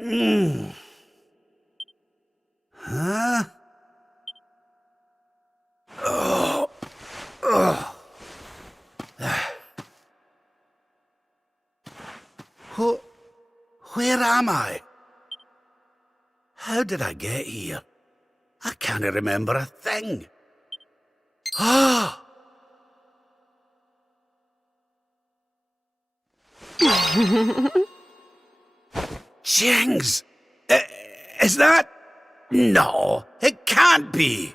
Mm. Huh? Oh. Oh. Where am I? How did I get here? I can't remember a thing. Ah! Jings! Is that... No, it can't be.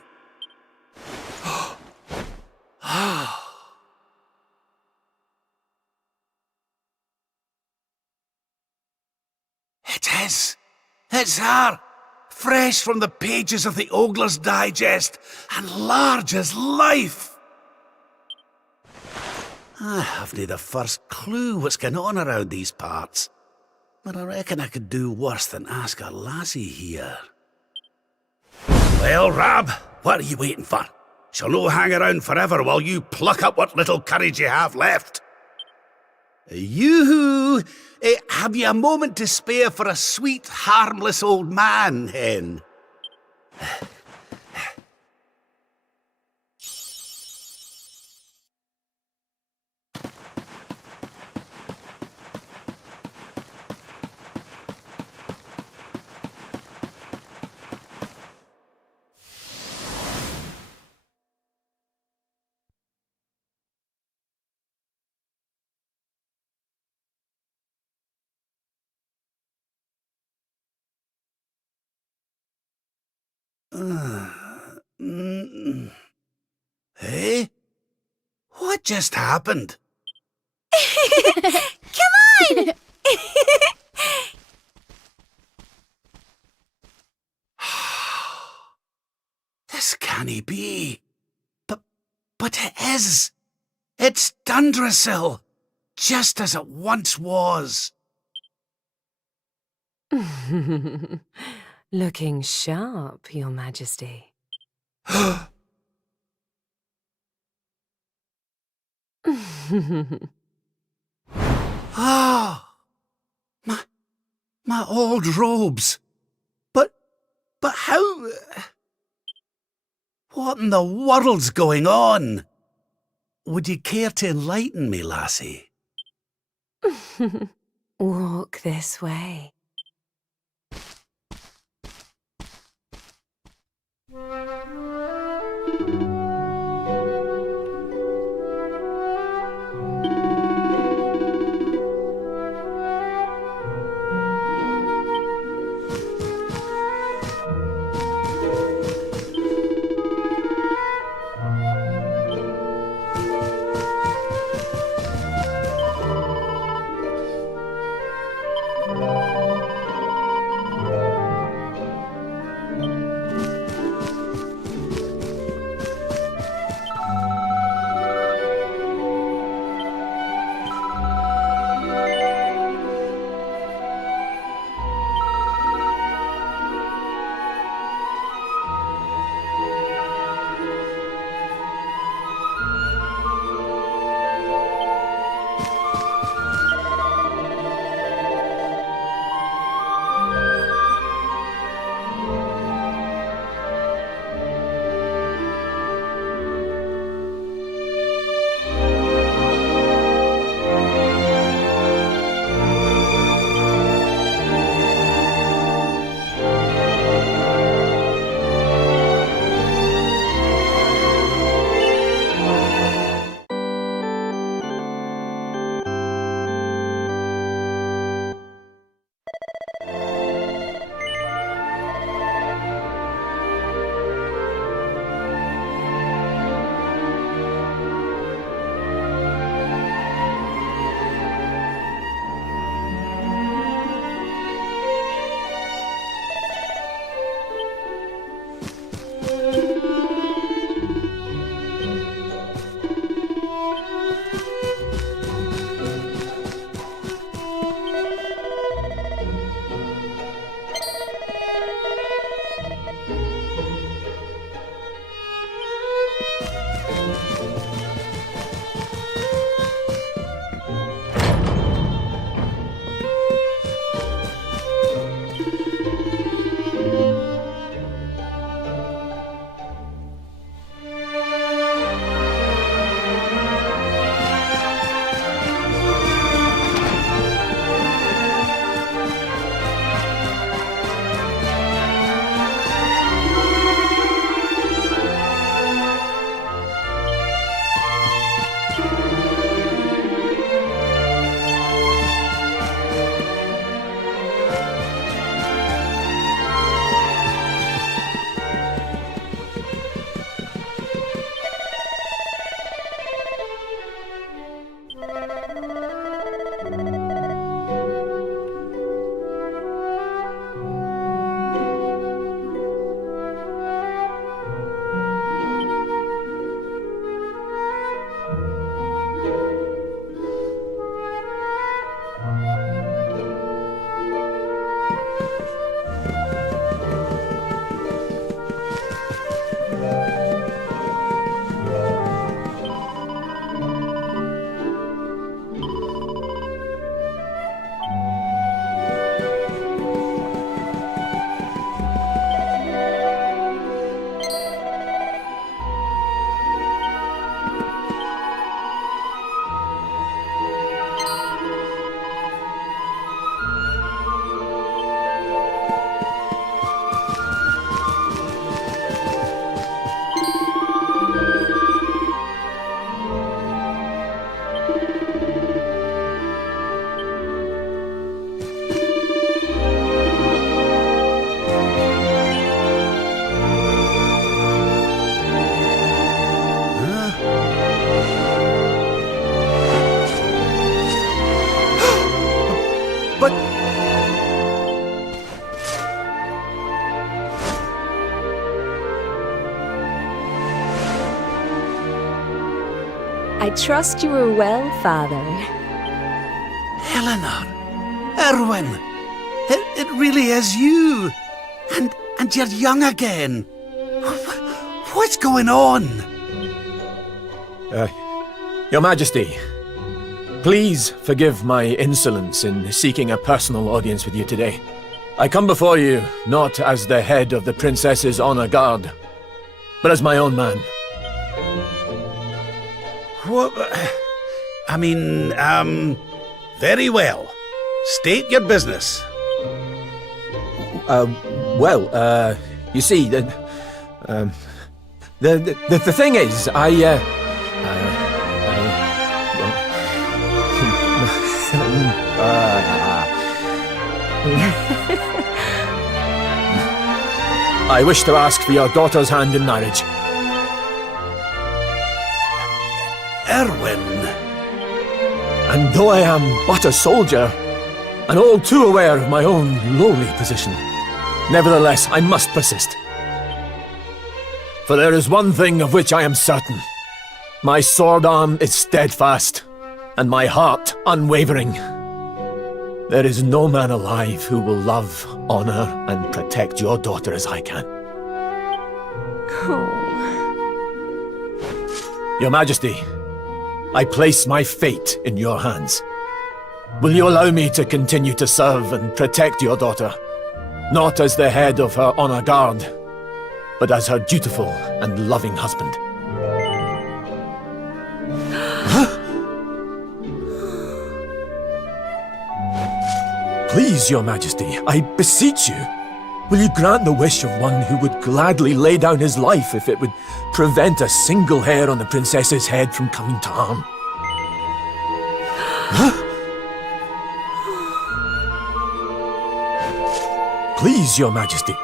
It is. It's her. Fresh from the pages of the Ogler's Digest, and large as life. I haven't the first clue what's going on around these parts, but I reckon I could do worse than ask a lassie here. Well, Rab, what are you waiting for? She'll no hang around forever while you pluck up what little courage you have left. Yoo-hoo! Have you a moment to spare for a sweet, harmless old man, hen? Hey? What just happened? Come on! This can't be. But it is. It's Dundrasil, just as it once was. Looking sharp, Your Majesty. Ah, my old robes. But how... What in the world's going on? Would you care to enlighten me, lassie? Walk this way. I trust you are well, Father. Eleanor, Erwin, it really is you. And you're young again. What's going on? Your Majesty, please forgive my insolence in seeking a personal audience with you today. I come before you not as the head of the Princess's honor guard, but as my own man. What? I mean, very well. State your business. You see, the thing is, I wish to ask for your daughter's hand in marriage. Erwin. And though I am but a soldier, and all too aware of my own lowly position, nevertheless I must persist. For there is one thing of which I am certain. My sword arm is steadfast, and my heart unwavering. There is no man alive who will love, honor, and protect your daughter as I can. Your Majesty, I place my fate in your hands. Will you allow me to continue to serve and protect your daughter? Not as the head of her honor guard, but as her dutiful and loving husband. Please, Your Majesty, I beseech you, will you grant the wish of one who would gladly lay down his life if it would prevent a single hair on the princess's head from coming to harm? Please, Your Majesty.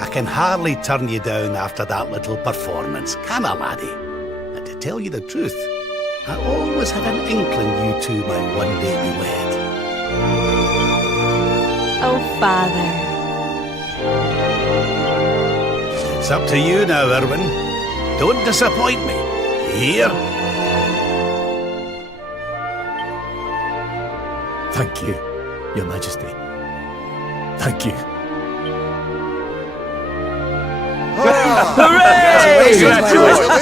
I can hardly turn you down after that little performance, can I, laddie? And to tell you the truth, I always had an inkling you two might one day be wed. Oh, Father. It's up to you now, Erwin. Don't disappoint me. You hear? Thank you, Your Majesty. Thank you. Hooray! Congratulations!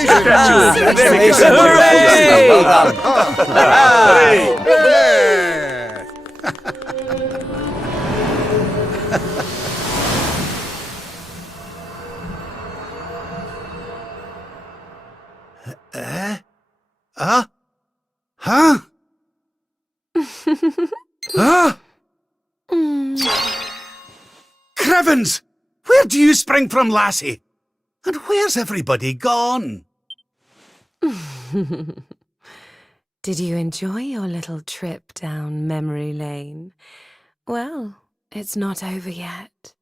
Huh? Huh? Crevens! Where do you spring from, lassie? And where's everybody gone? Did you enjoy your little trip down memory lane? Well, it's not over yet.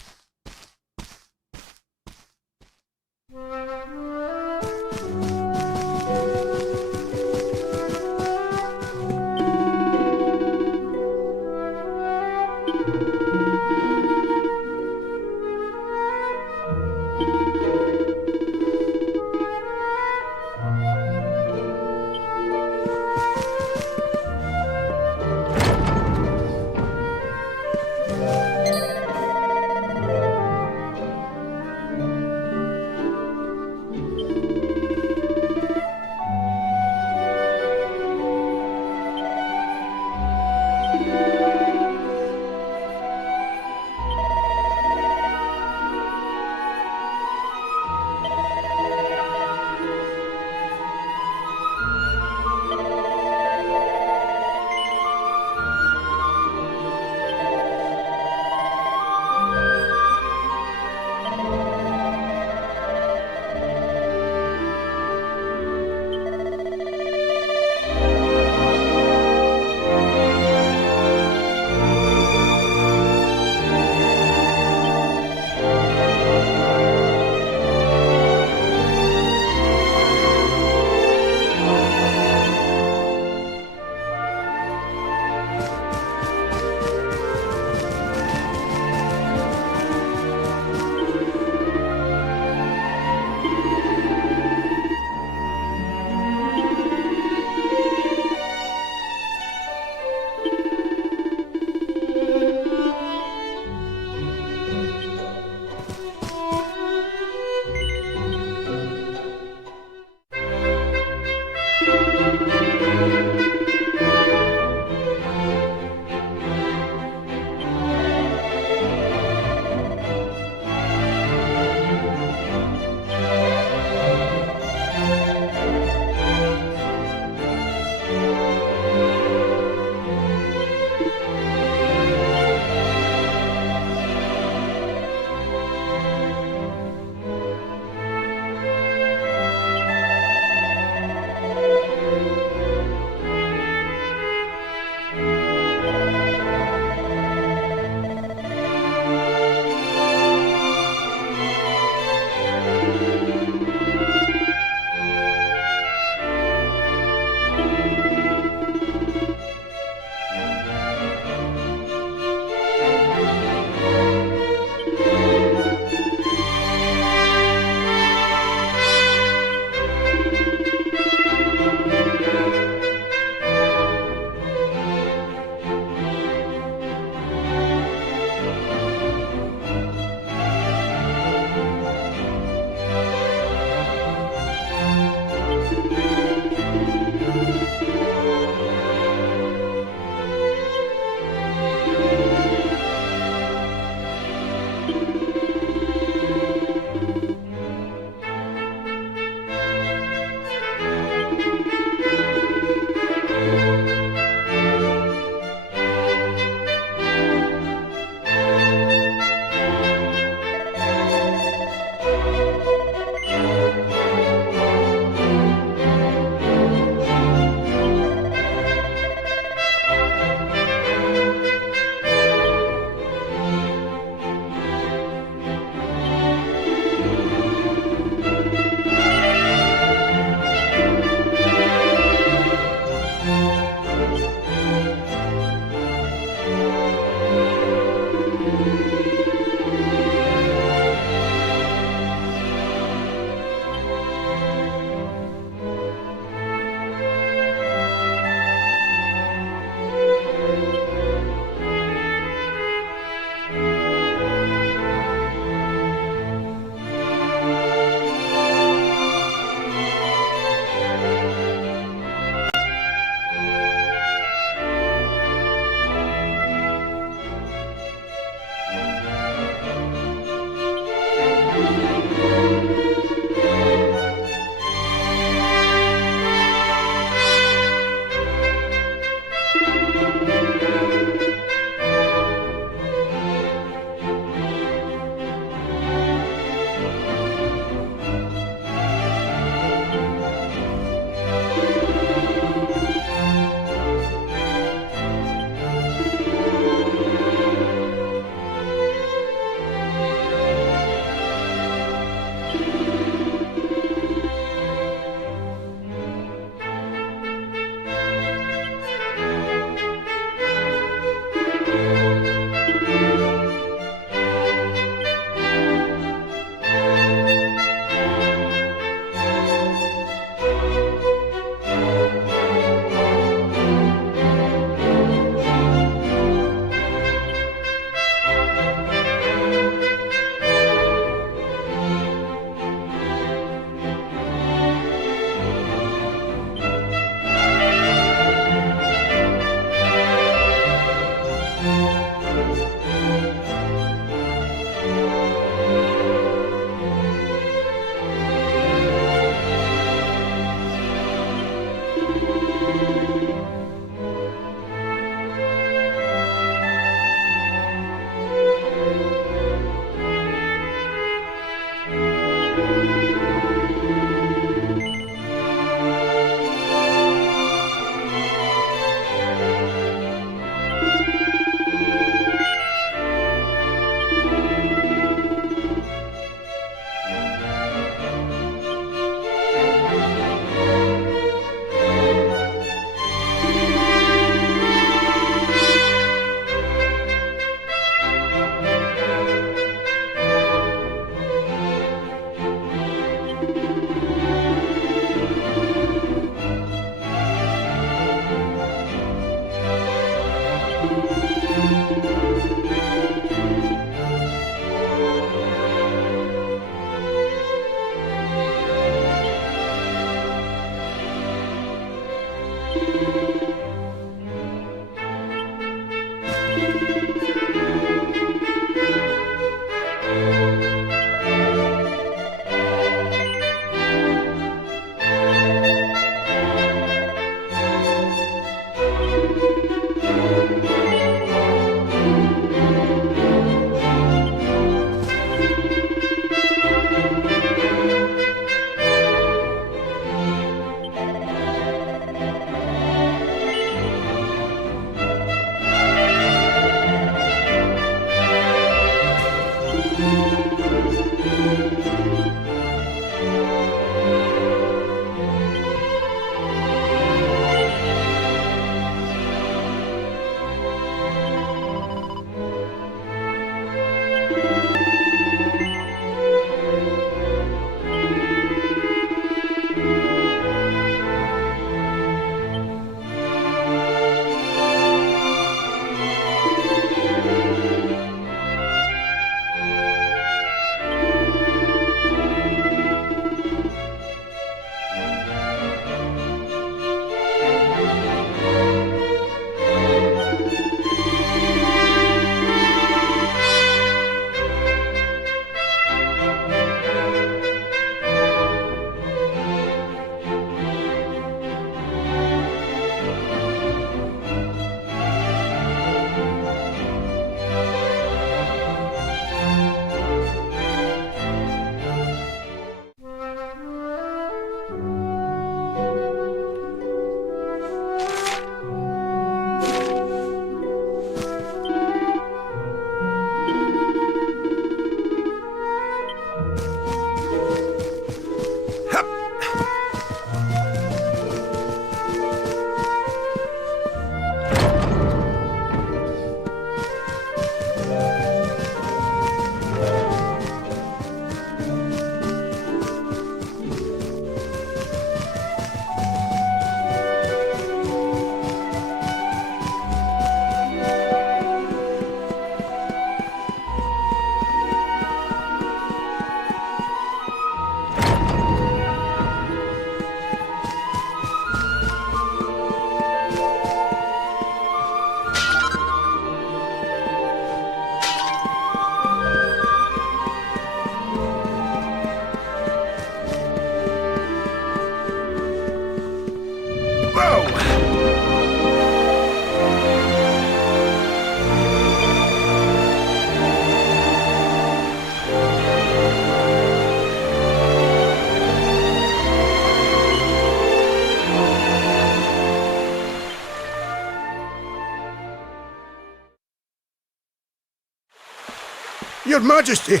Your Majesty,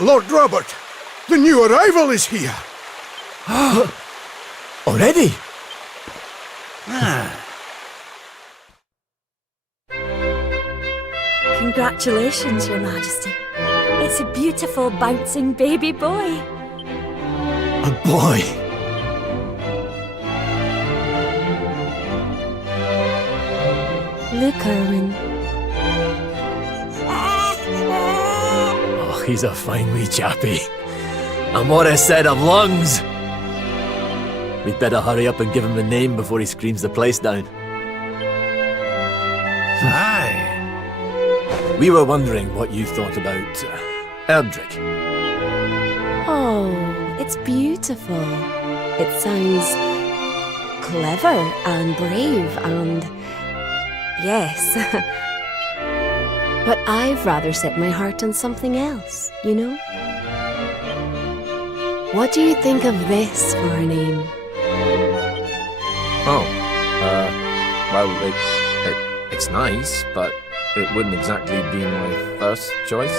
Lord Robert, the new arrival is here. Already? Congratulations, Your Majesty. It's a beautiful, bouncing baby boy. A boy. Look, Erwin. Oh, he's a fine wee chappie. And what a set of lungs! We'd better hurry up and give him a name before he screams the place down. Aye. We were wondering what you thought about Erdrick. Oh, it's beautiful. It sounds clever and brave and... yes. But I've rather set my heart on something else, you know? What do you think of this for a name? Oh, well, it's nice, but it wouldn't exactly be my first choice.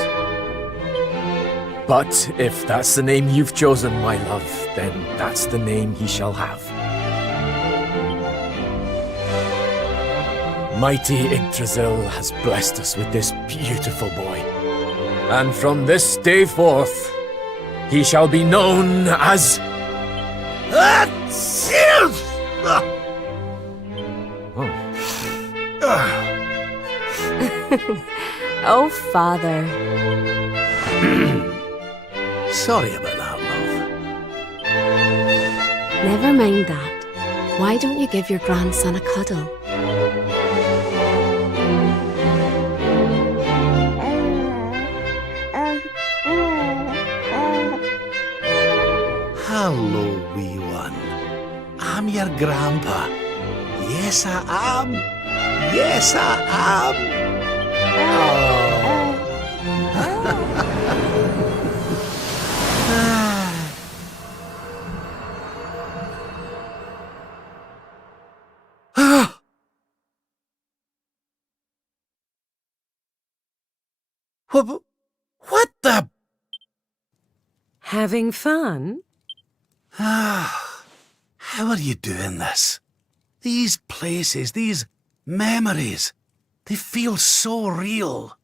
But if that's the name you've chosen, my love, then that's the name he shall have. Mighty Yggdrasil has blessed us with this beautiful boy. And from this day forth, he shall be known as... Oh, Father. Sorry about that, love. Never mind that. Why don't you give your grandson a cuddle? Hello, wee one. I'm your grandpa. Yes, I am. Yes, I am. What the Having fun? How are you doing this? These places, these memories, they feel so real.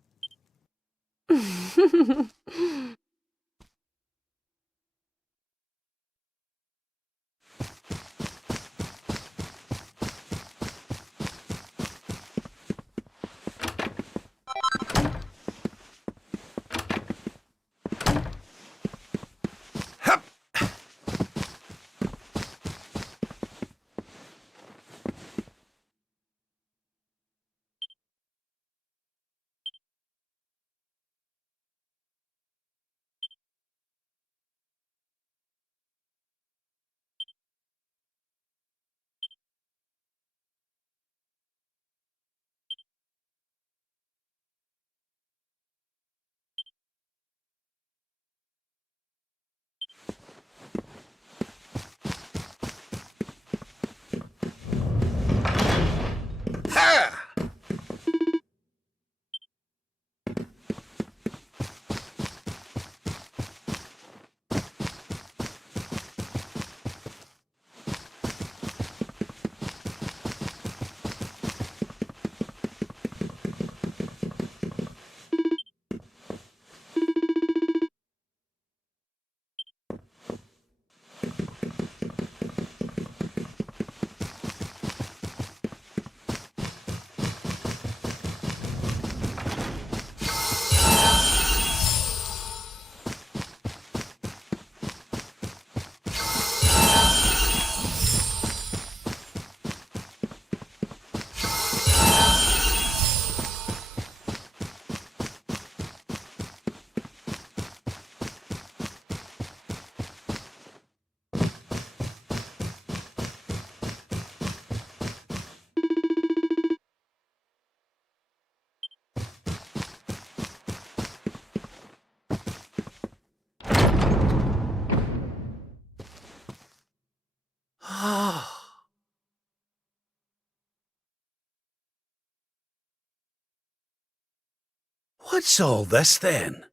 What's all this then?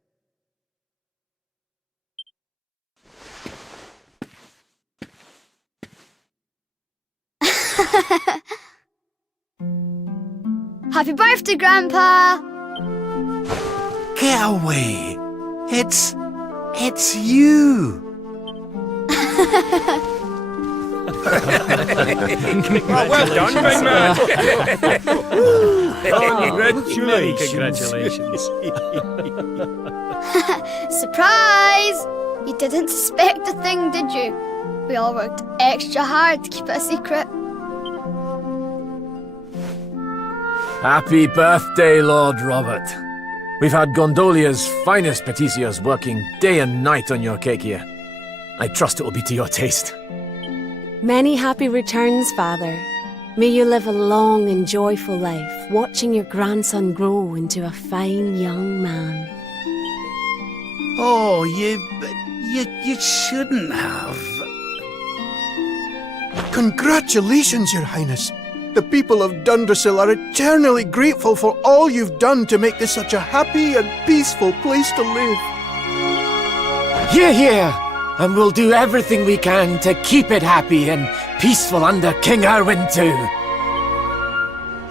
Happy birthday, Grandpa! Get away! It's you! Well done, big man! Congratulations. Surprise! You didn't suspect a thing, did you? We all worked extra hard to keep it a secret. Happy birthday, Lord Robert. We've had Gondolia's finest patissiers working day and night on your cake here. I trust it will be to your taste. Many happy returns, Father. May you live a long and joyful life, watching your grandson grow into a fine young man. Oh, you shouldn't have. Congratulations, Your Highness. The people of Dundrasil are eternally grateful for all you've done to make this such a happy and peaceful place to live. Hear, hear! And we'll do everything we can to keep it happy and peaceful under King Erwin too.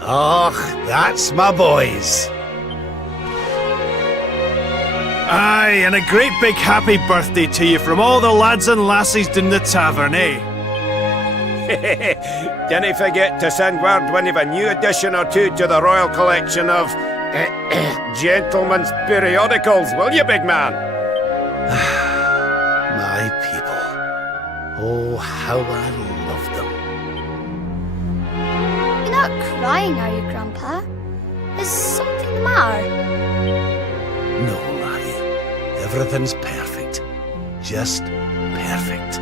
Oh, that's my boys. Aye, and a great big happy birthday to you from all the lads and lassies in the tavern, eh? Didn't forget to send word when you've a new edition or two to the Royal Collection of gentlemen's periodicals, will you, big man? My people. Oh, how I love them. You're not crying, are you, Grandpa? Is something the matter? No, laddie. Everything's perfect. Just perfect.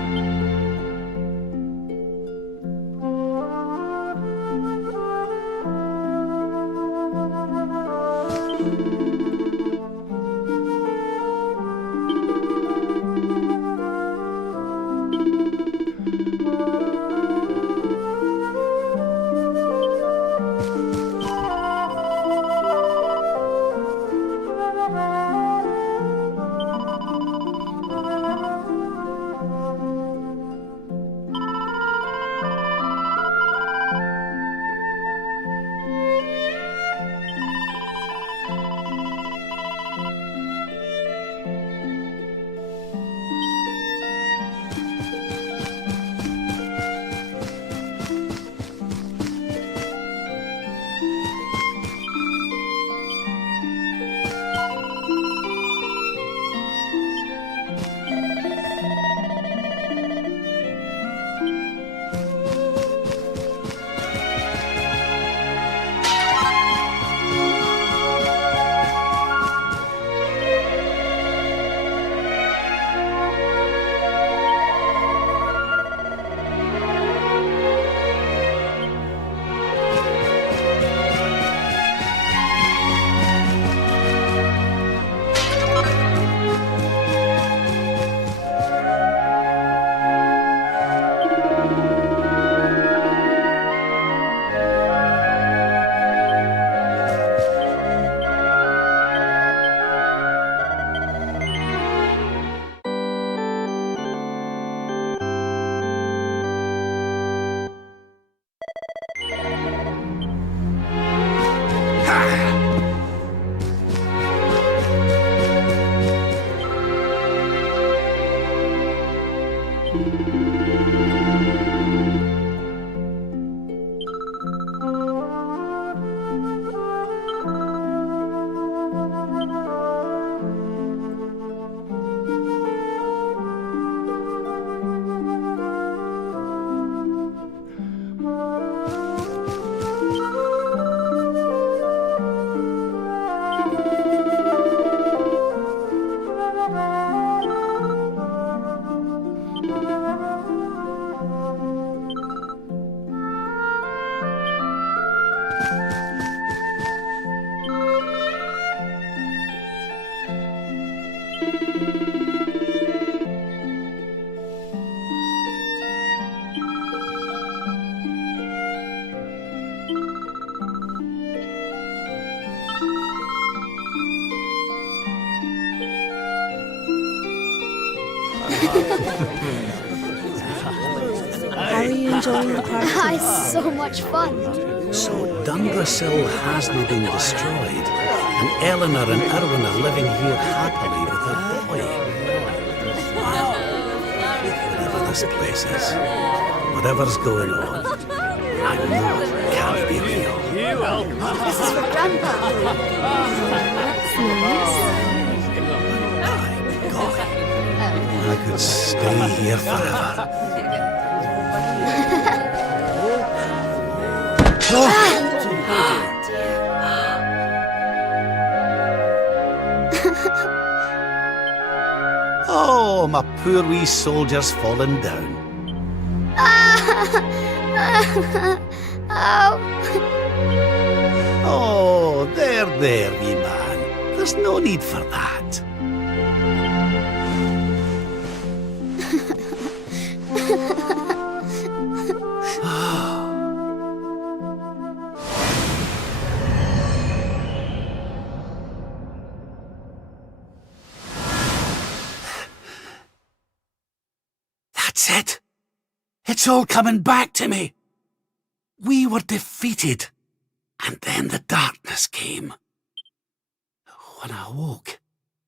How are you enjoying the party? It's so much fun. So Dundrasil hasn't been destroyed, and Eleanor and Erwin are living here happily with their boy. Whatever this place is, whatever's going on, I know it can't be real. This is for Grandpa. That's nice. My golly, I could stay here forever. Oh, my poor wee soldier's fallen down. Oh. Oh, there, wee man. There's no need for that. That's it. It's all coming back to me. We were defeated, and then the darkness came. When I woke,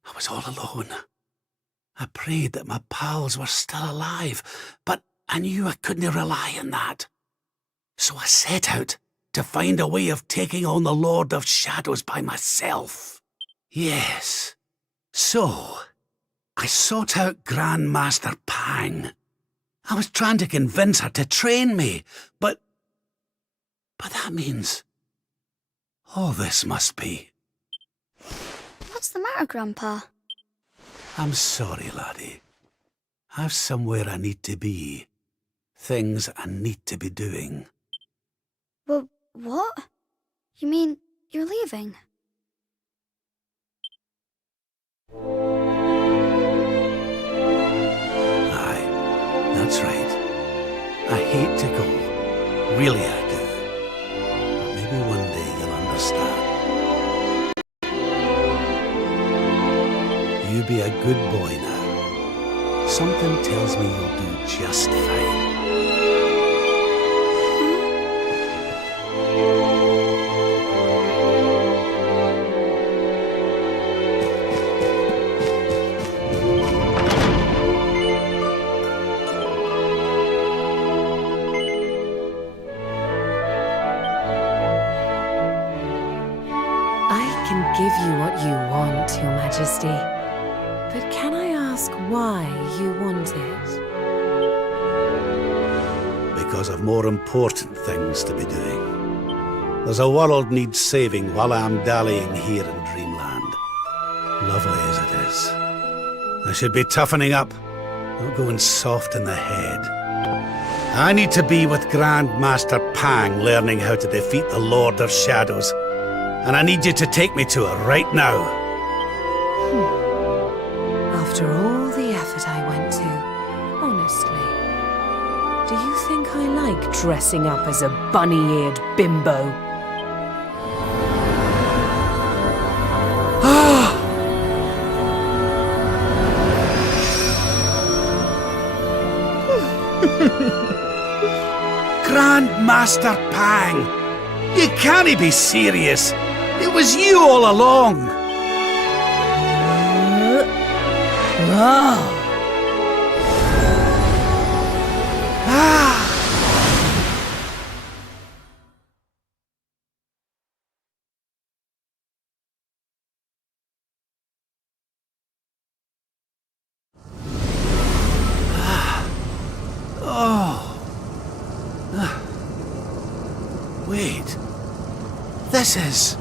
I was all alone. I prayed that my pals were still alive, but I knew I couldn't rely on that. So I set out to find a way of taking on the Lord of Shadows by myself. Yes. So, I sought out Grandmaster Pang. I was trying to convince her to train me, but that means all this must be. What's the matter, Grandpa? I'm sorry, laddie. I've somewhere I need to be. Things I need to be doing. Well, what? You mean you're leaving? Aye, that's right. I hate to go. Really, I do. But maybe one day you'll understand. You be a good boy now. Something tells me you'll do just fine. I can give you what you want, Your Majesty. But can I ask why you want it? Because of more important things to be doing. There's a world needs saving while I'm dallying here in Dreamland. Lovely as it is. I should be toughening up, not going soft in the head. I need to be with Grandmaster Pang learning how to defeat the Lord of Shadows. And I need you to take me to her right now. After all the effort I went to, honestly, do you think I like dressing up as a bunny-eared bimbo? Grandmaster Pang! You can't be serious! It was you all along! Wait. This is...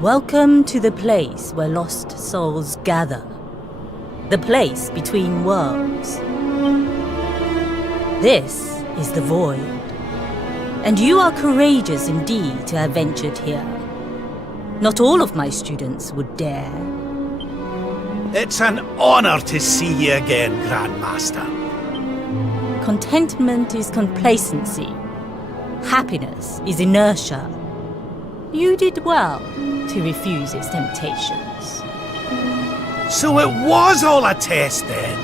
Welcome to the place where lost souls gather. The place between worlds. This is the Void. And you are courageous indeed to have ventured here. Not all of my students would dare. It's an honor to see you again, Grandmaster. Contentment is complacency. Happiness is inertia. You did well to refuse its temptations. So it was all a test then?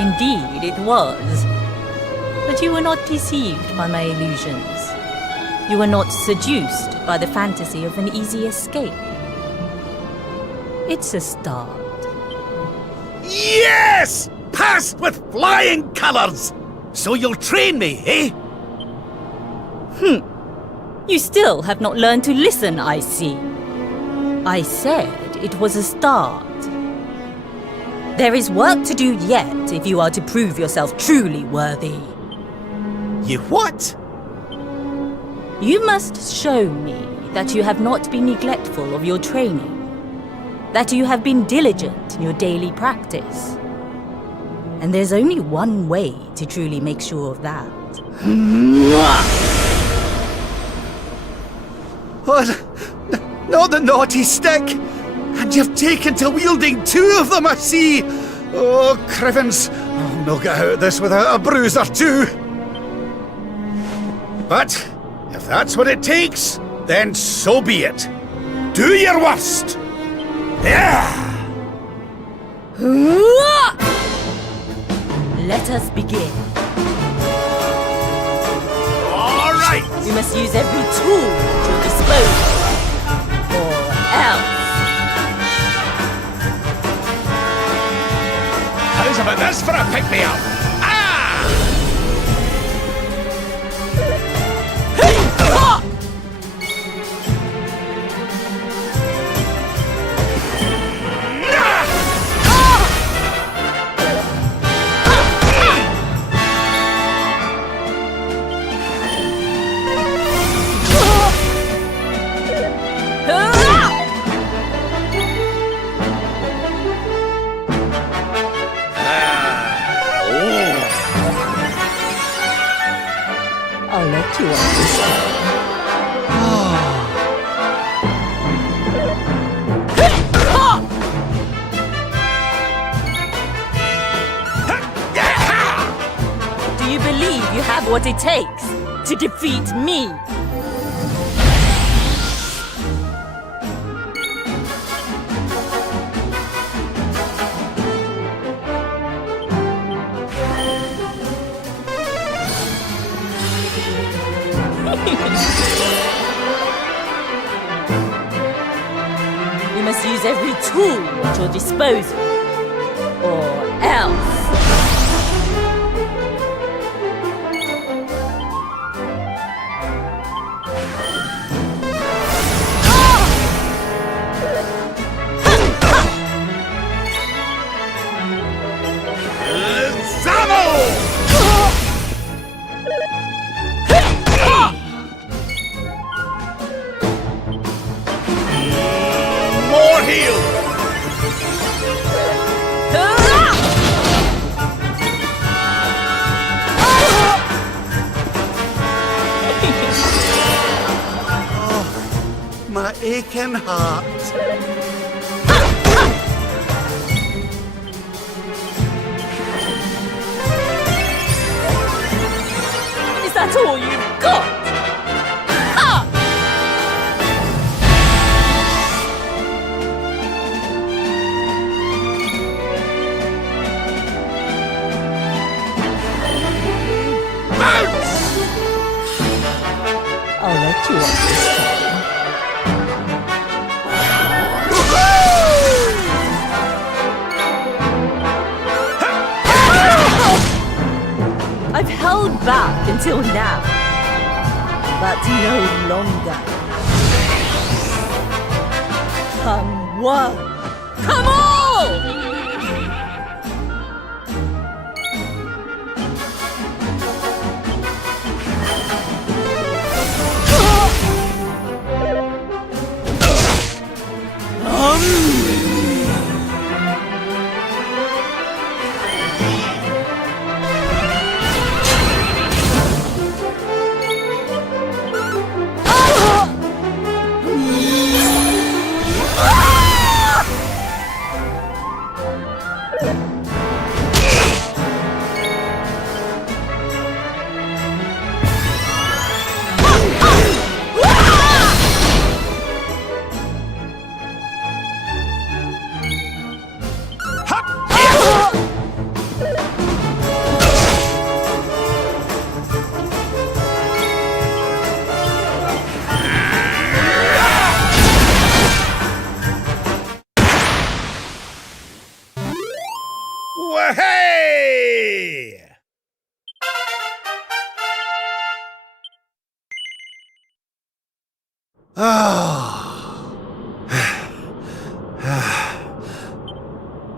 Indeed, it was. But you were not deceived by my illusions. You were not seduced by the fantasy of an easy escape. It's a start. Yes! Passed with flying colours! So you'll train me, eh? You still have not learned to listen, I see. I said it was a start. There is work to do yet if you are to prove yourself truly worthy. You what? You must show me that you have not been neglectful of your training. That you have been diligent in your daily practice. And there's only one way to truly make sure of that. What? Not the naughty stick! And you've taken to wielding two of them, I see! Oh, Crivens, I'll not get out of this without a bruise or two! But, if that's what it takes, then so be it. Do your worst! Yeah! Let us begin. All right! We must use every tool at your disposal. Or else. How's about this for a pick-me-up? I'll let you understand. Do you believe you have what it takes to defeat me? You must use every tool at your disposal, or else. More heal! My aching heart. Is that all you've got? I'll let you understand. I've held back until now, but no longer. Come one, come all!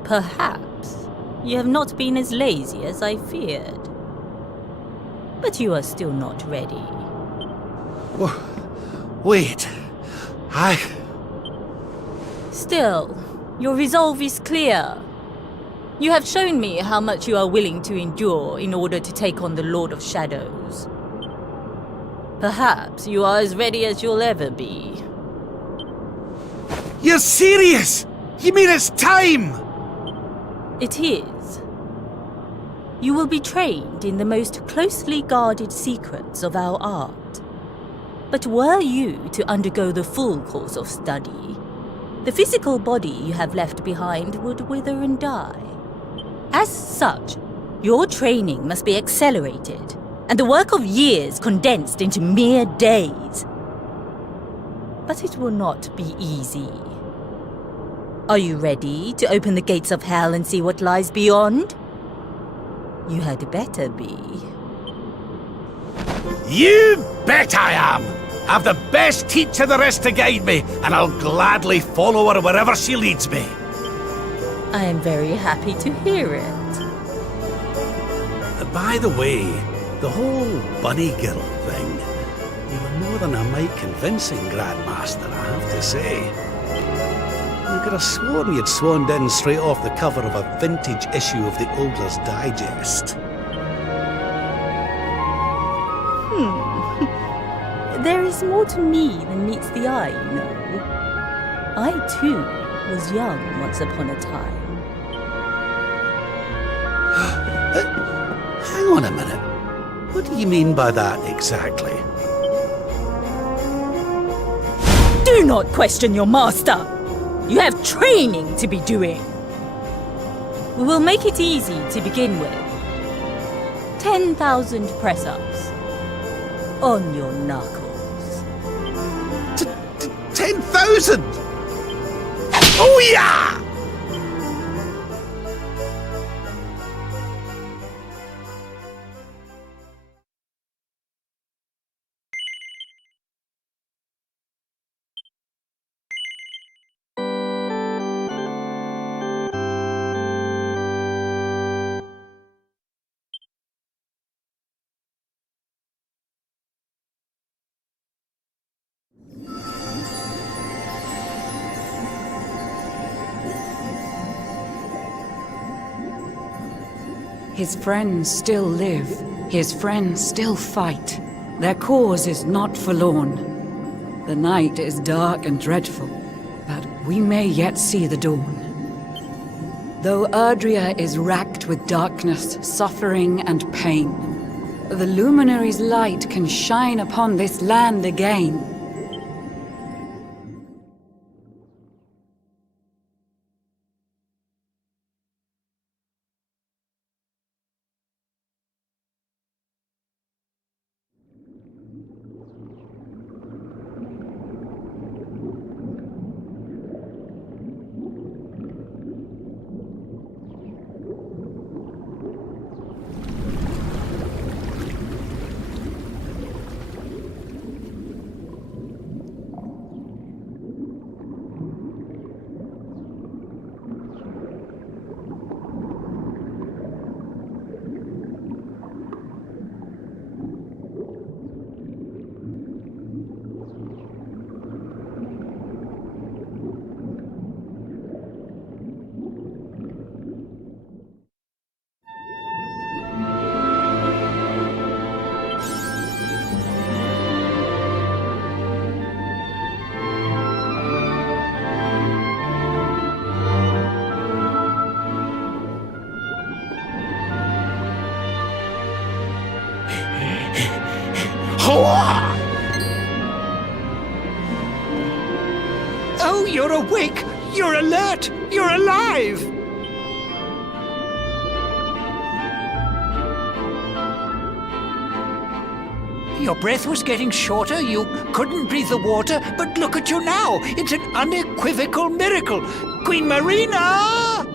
Perhaps you have not been as lazy as I feared. But you are still not ready. Wait. Still, your resolve is clear. You have shown me how much you are willing to endure in order to take on the Lord of Shadows. Perhaps you are as ready as you'll ever be. You're serious? You mean it's time? It is. You will be trained in the most closely guarded secrets of our art. But were you to undergo the full course of study, the physical body you have left behind would wither and die. As such, your training must be accelerated, and the work of years condensed into mere days. But it will not be easy. Are you ready to open the gates of hell and see what lies beyond? You had better be. You bet I am! I've the best teacher there is to guide me, and I'll gladly follow her wherever she leads me. I am very happy to hear it. By the way, the whole bunny girl thing, you were more than a mite convincing, Grandmaster, I have to say. I could have sworn you'd swaned in straight off the cover of a vintage issue of the Ogler's Digest. There is more to me than meets the eye, you know. I, too, was young once upon a time. Hang on a minute. What do you mean by that exactly? Do not question your master! You have training to be doing. We will make it easy to begin with. 10,000 press-ups. On your knuckles. 10,000! Oh yeah! His friends still live. His friends still fight. Their cause is not forlorn. The night is dark and dreadful, but we may yet see the dawn. Though Erdrea is racked with darkness, suffering, and pain, the Luminary's light can shine upon this land again. Oh, you're awake! You're alert! You're alive! Your breath was getting shorter, you couldn't breathe the water, but look at you now! It's an unequivocal miracle! Queen Marina!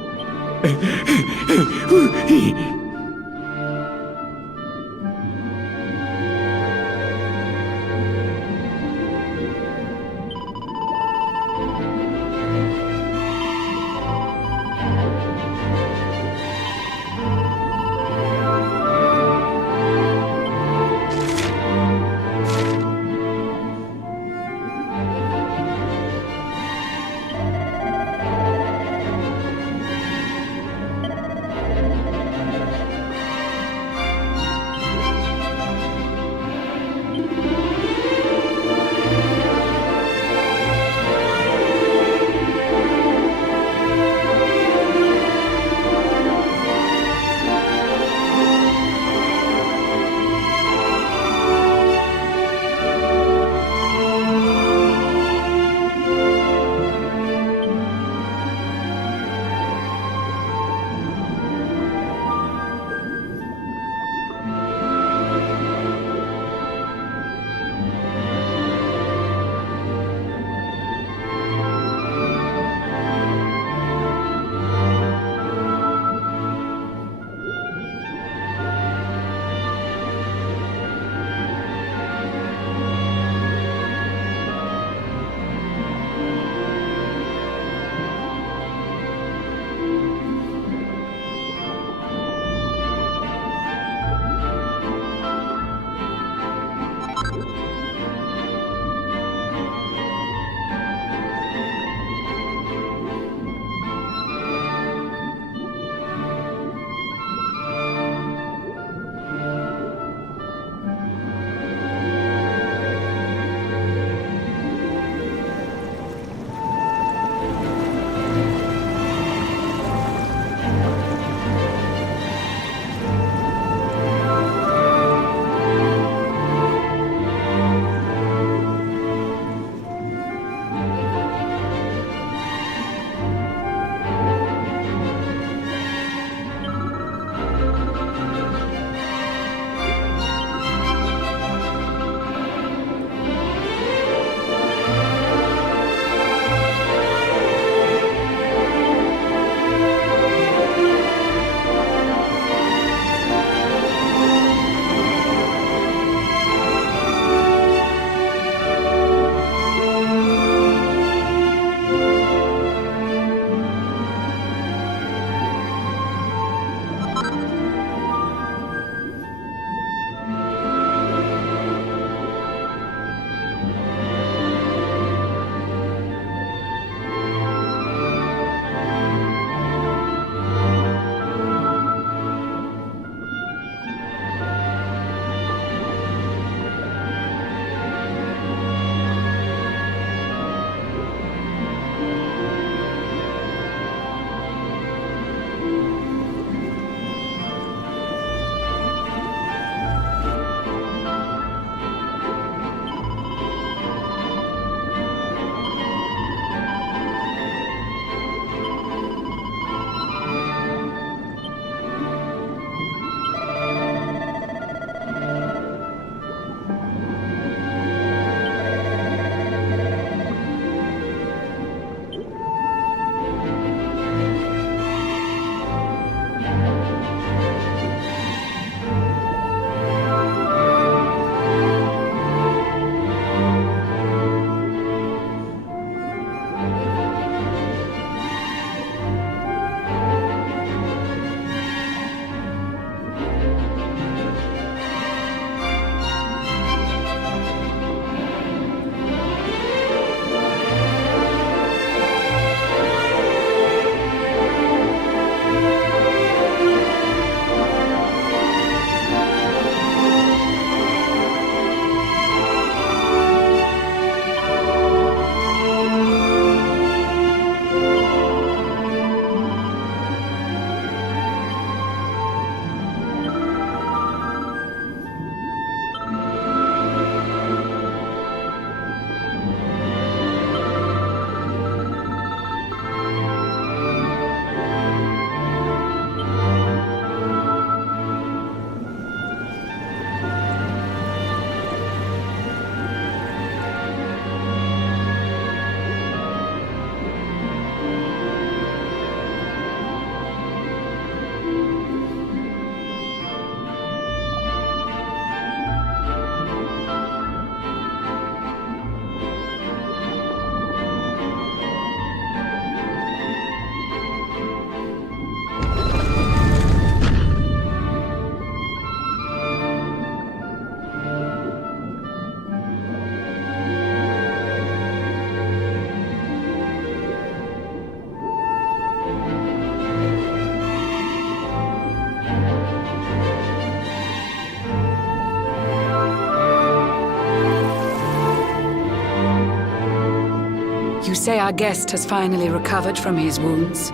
You say our guest has finally recovered from his wounds?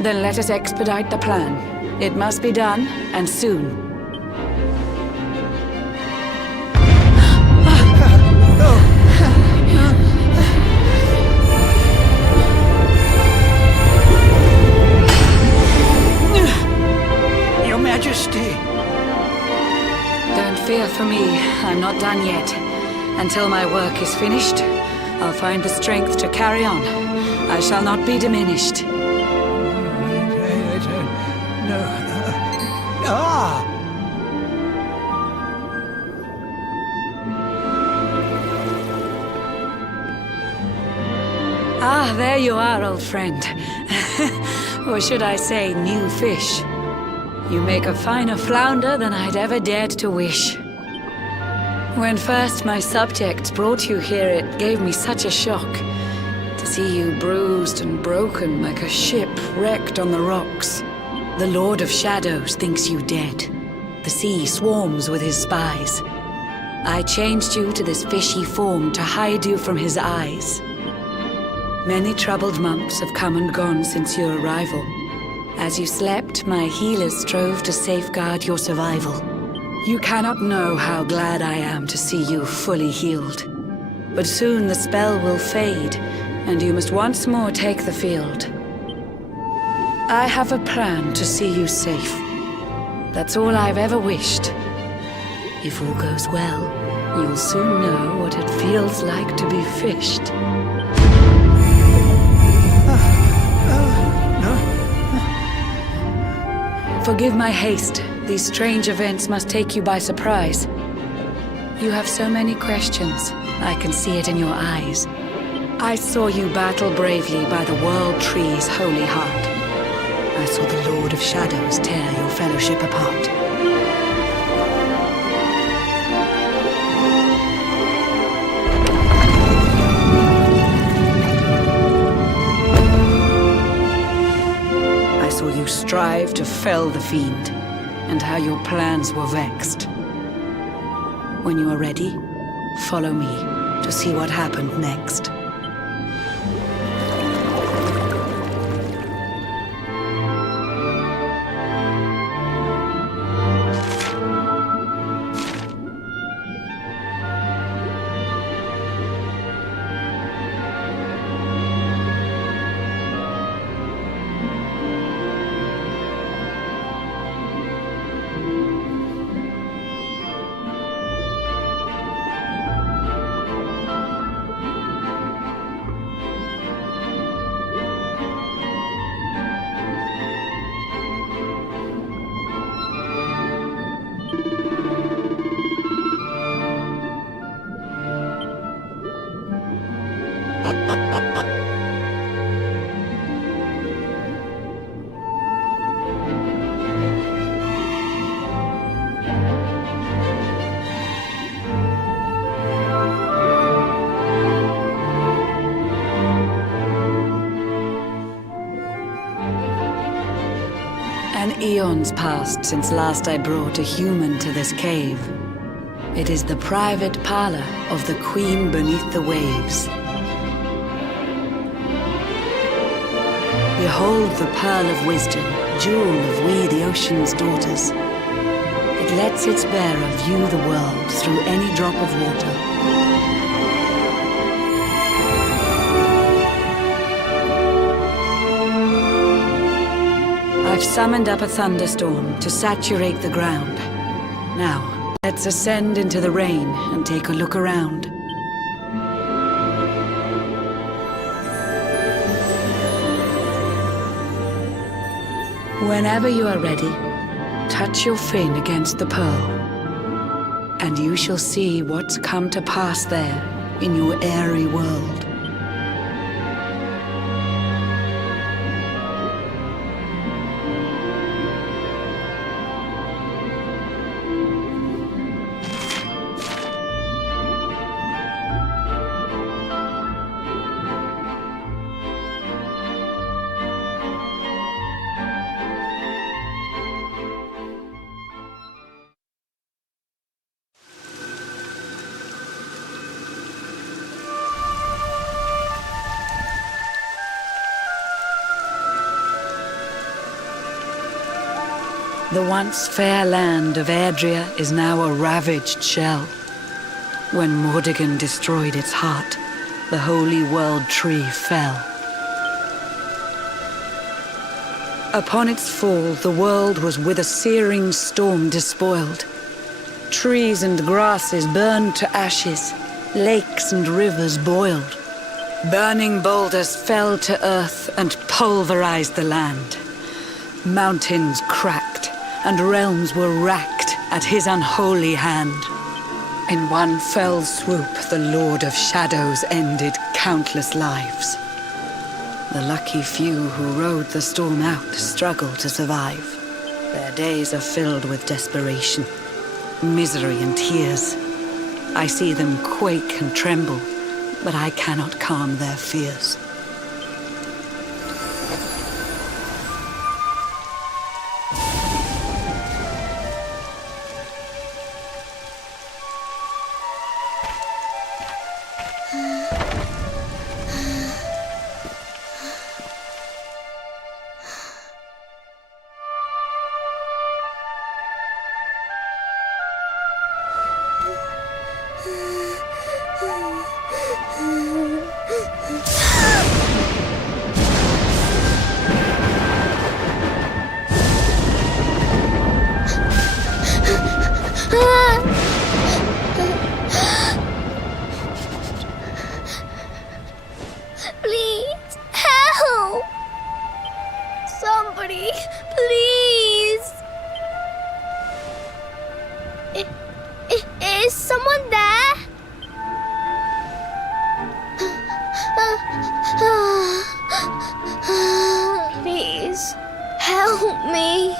Then let us expedite the plan. It must be done, and soon. Your Majesty. Don't fear for me. I'm not done yet. Until my work is finished, I'll find the strength to carry on. I shall not be diminished. No. Ah! Ah, there you are, old friend. Or should I say, new fish. You make a finer flounder than I'd ever dared to wish. When first my subjects brought you here, it gave me such a shock. To see you bruised and broken like a ship wrecked on the rocks. The Lord of Shadows thinks you dead. The sea swarms with his spies. I changed you to this fishy form to hide you from his eyes. Many troubled months have come and gone since your arrival. As you slept, my healers strove to safeguard your survival. You cannot know how glad I am to see you fully healed. But soon the spell will fade, and you must once more take the field. I have a plan to see you safe. That's all I've ever wished. If all goes well, you'll soon know what it feels like to be fished. Forgive my haste. These strange events must take you by surprise. You have so many questions. I can see it in your eyes. I saw you battle bravely by the World Tree's holy heart. I saw the Lord of Shadows tear your fellowship apart. I saw you strive to fell the fiend, and how your plans were vexed. When you are ready, follow me to see what happened next. An eon's passed since last I brought a human to this cave. It is the private parlor of the Queen beneath the waves. Behold the pearl of wisdom, jewel of we the ocean's daughters. It lets its bearer view the world through any drop of water. I've summoned up a thunderstorm to saturate the ground. Now, let's ascend into the rain and take a look around. Whenever you are ready, touch your fin against the pearl, and you shall see what's come to pass there in your airy world. The once fair land of Erdrea is now a ravaged shell. When Mordegon destroyed its heart, the holy world tree fell. Upon its fall, the world was with a searing storm despoiled. Trees and grasses burned to ashes, lakes and rivers boiled. Burning boulders fell to earth and pulverized the land. Mountains cracked, and realms were racked at his unholy hand. In one fell swoop, the Lord of Shadows ended countless lives. The lucky few who rode the storm out struggle to survive. Their days are filled with desperation, misery and tears. I see them quake and tremble, but I cannot calm their fears. Please, help! Somebody, please! Is someone there? Please, help me.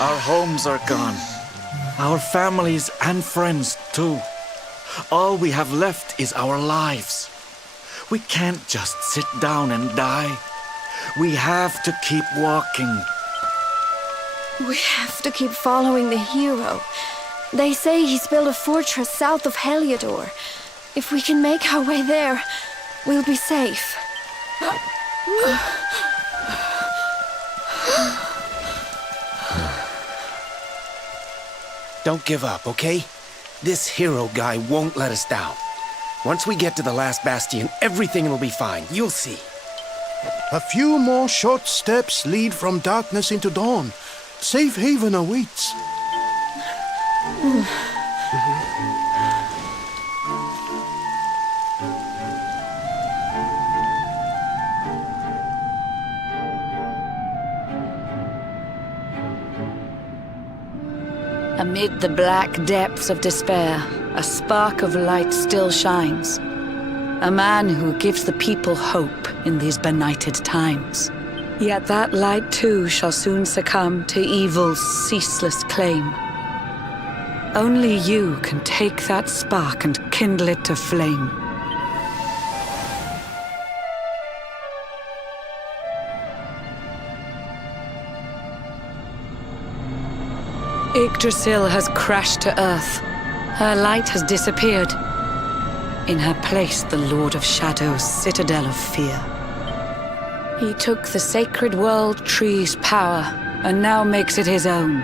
Our homes are gone. Our families and friends, too. All we have left is our lives. We can't just sit down and die. We have to keep walking. We have to keep following the hero. They say he's built a fortress south of Heliodor. If we can make our way there, we'll be safe. Don't give up, okay? This hero guy won't let us down. Once we get to the last bastion, everything will be fine. You'll see. A few more short steps lead from darkness into dawn. Safe haven awaits. Amid the black depths of despair, a spark of light still shines. A man who gives the people hope in these benighted times. Yet that light too shall soon succumb to evil's ceaseless claim. Only you can take that spark and kindle it to flame. Yggdrasil has crashed to earth. Her light has disappeared. In her place, the Lord of Shadows' citadel of fear. He took the sacred world tree's power and now makes it his own.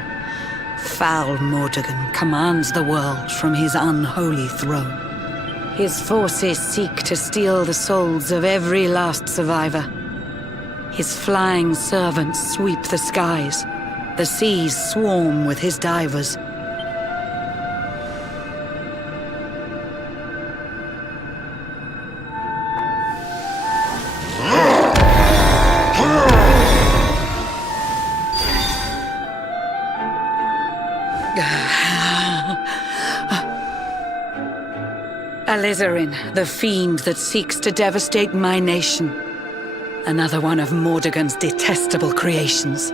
Foul Mordegon commands the world from his unholy throne. His forces seek to steal the souls of every last survivor. His flying servants sweep the skies. The seas swarm with his divers. Alizarin, the fiend that seeks to devastate my nation. Another one of Mordegon's detestable creations.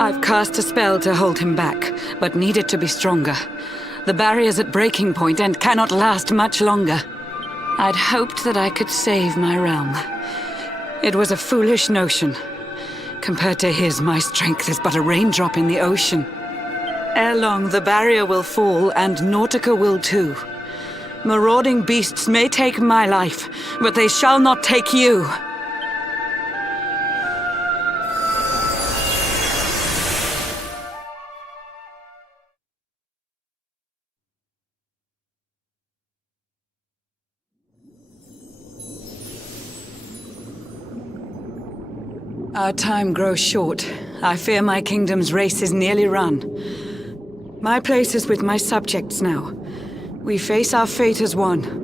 I've cast a spell to hold him back, but need it to be stronger. The barrier's at breaking point and cannot last much longer. I'd hoped that I could save my realm. It was a foolish notion. Compared to his, my strength is but a raindrop in the ocean. Ere long, the barrier will fall, and Nautica will too. Marauding beasts may take my life, but they shall not take you. Our time grows short. I fear my kingdom's race is nearly run. My place is with my subjects now. We face our fate as one.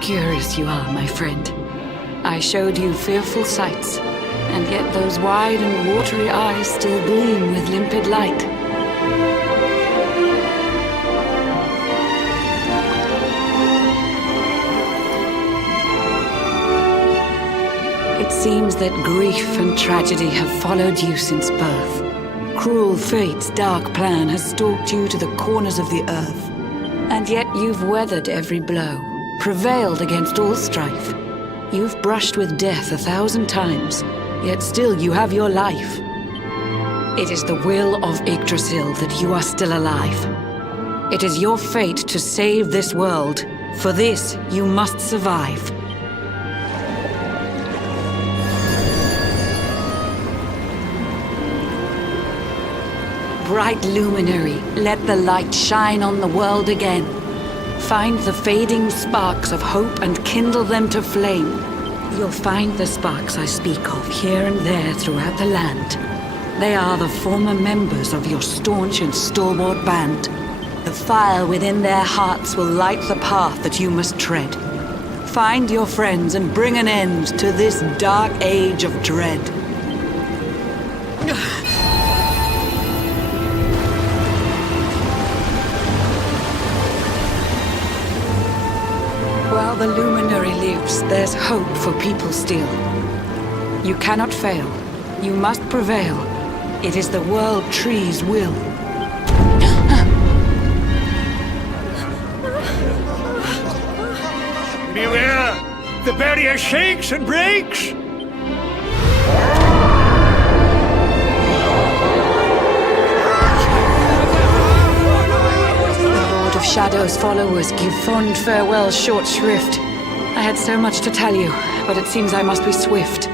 Curious you are, my friend. I showed you fearful sights, and yet those wide and watery eyes still gleam with limpid light. It seems that grief and tragedy have followed you since birth. Cruel fate's dark plan has stalked you to the corners of the earth, and yet you've weathered every blow. Prevailed against all strife. You've brushed with death 1,000 times, yet still you have your life. It is the will of Yggdrasil that you are still alive. It is your fate to save this world. For this, you must survive. Bright luminary, let the light shine on the world again. Find the fading sparks of hope and kindle them to flame. You'll find the sparks I speak of here and there throughout the land. They are the former members of your staunch and stalwart band. The fire within their hearts will light the path that you must tread. Find your friends and bring an end to this dark age of dread. While the luminary lives, there's hope for people still. You cannot fail. You must prevail. It is the world tree's will. Beware! The barrier shakes and breaks! Shadow's followers give fond farewell short shrift. I had so much to tell you, but it seems I must be swift.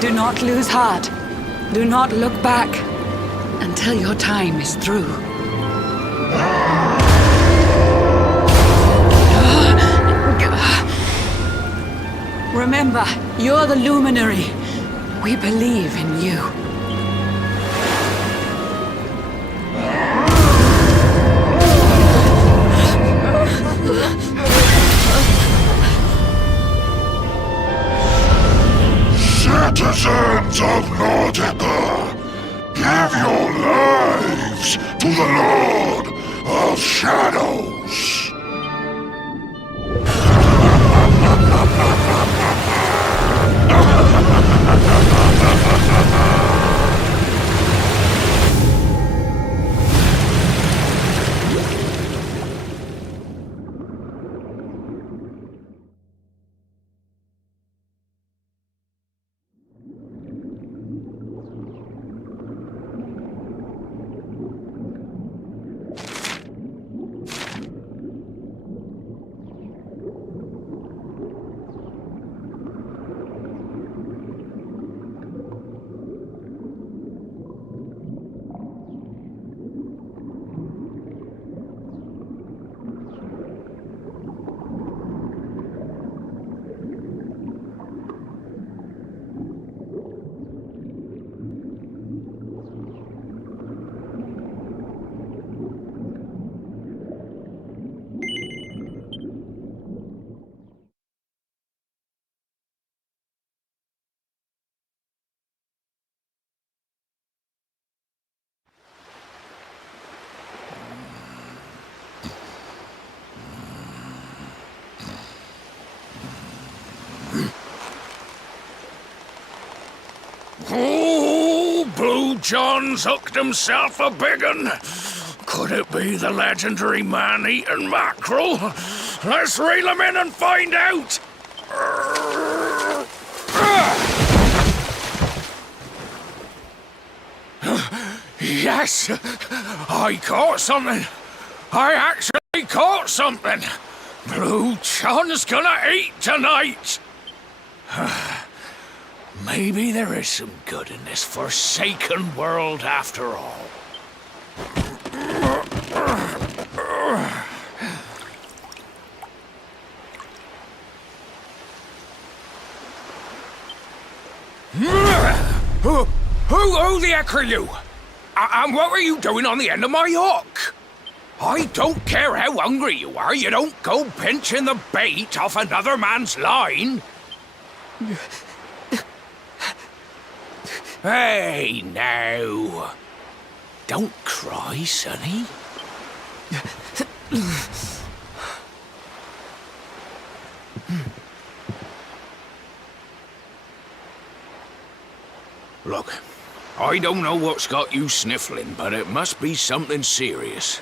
Do not lose heart. Do not look back until your time is through. Remember, you're the luminary. We believe in you. Citizens of Nautica, Give your lives to the Lord of Shadows. Oh, Blue John's hooked himself a big un. Could it be the legendary man-eating mackerel? Let's reel him in and find out! Yes! I caught something! I actually caught something! Blue John's gonna eat tonight! Maybe there is some good in this forsaken world after all. Who the heck are you? And what were you doing on the end of my hook? I don't care how hungry you are, you don't go pinching the bait off another man's line. Hey, now. Don't cry, sonny. Look, I don't know what's got you sniffling, but it must be something serious.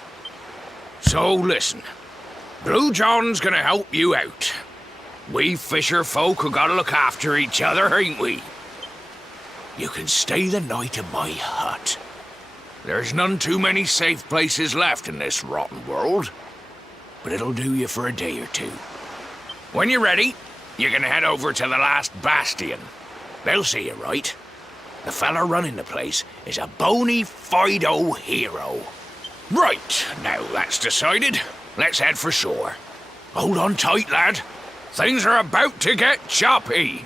So listen, Blue John's gonna help you out. We fisher folk have gotta look after each other, ain't we? You can stay the night in my hut. There's none too many safe places left in this rotten world, but it'll do you for a day or two. When you're ready, you can head over to the last bastion. They'll see you right. The fella running the place is a bona fide hero. Right, now that's decided. Let's head for shore. Hold on tight, lad. Things are about to get choppy.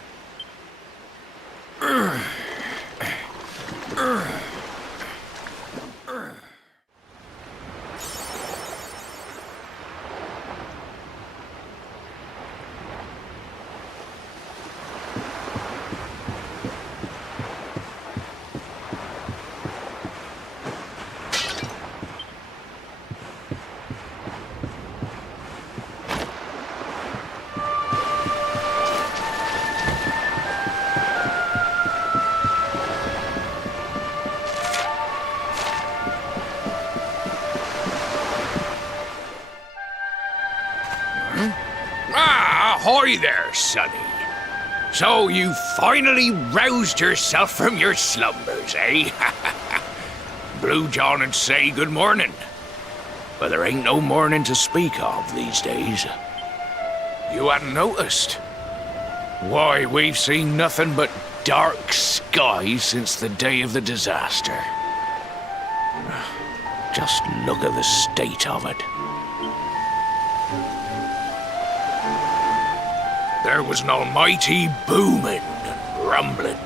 Ahoy there, sonny. So you finally roused yourself from your slumbers, eh? Blue John would say good morning. But there ain't no morning to speak of these days. You hadn't noticed? Why, we've seen nothing but dark skies since the day of the disaster. Just look at the state of it. There was an almighty booming and rumbling,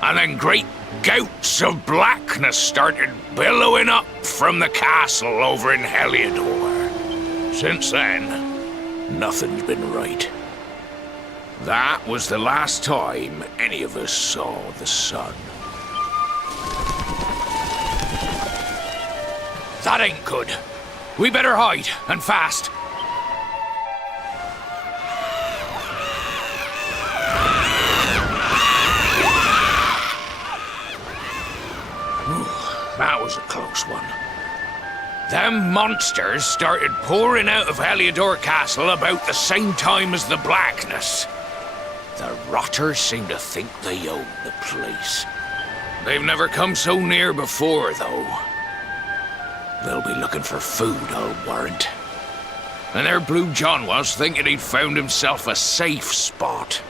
and then great gouts of blackness started billowing up from the castle over in Heliodor. Since then, nothing's been right. That was the last time any of us saw the sun. That ain't good. We better hide, and fast. Ooh, that was a close one. Them monsters started pouring out of Heliodor Castle about the same time as the blackness. The rotters seem to think they own the place. They've never come so near before, though. They'll be looking for food, I'll warrant. And their Blue John was thinking he'd found himself a safe spot.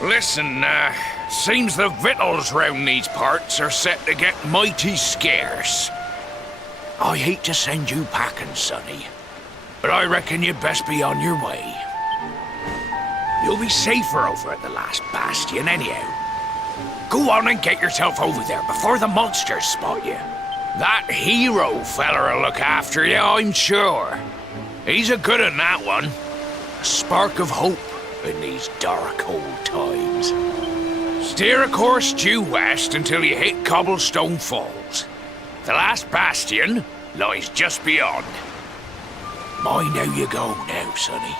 Listen, seems the victuals round these parts are set to get mighty scarce. I hate to send you packing, sonny, but I reckon you'd best be on your way. You'll be safer over at the last bastion anyhow. Go on and get yourself over there before the monsters spot you. That hero feller'll look after you, I'm sure. He's a good un, that one. A spark of hope in these dark old times. Steer a course due west until you hit Cobblestone Falls. The last bastion lies just beyond. Mind how you go now, sonny.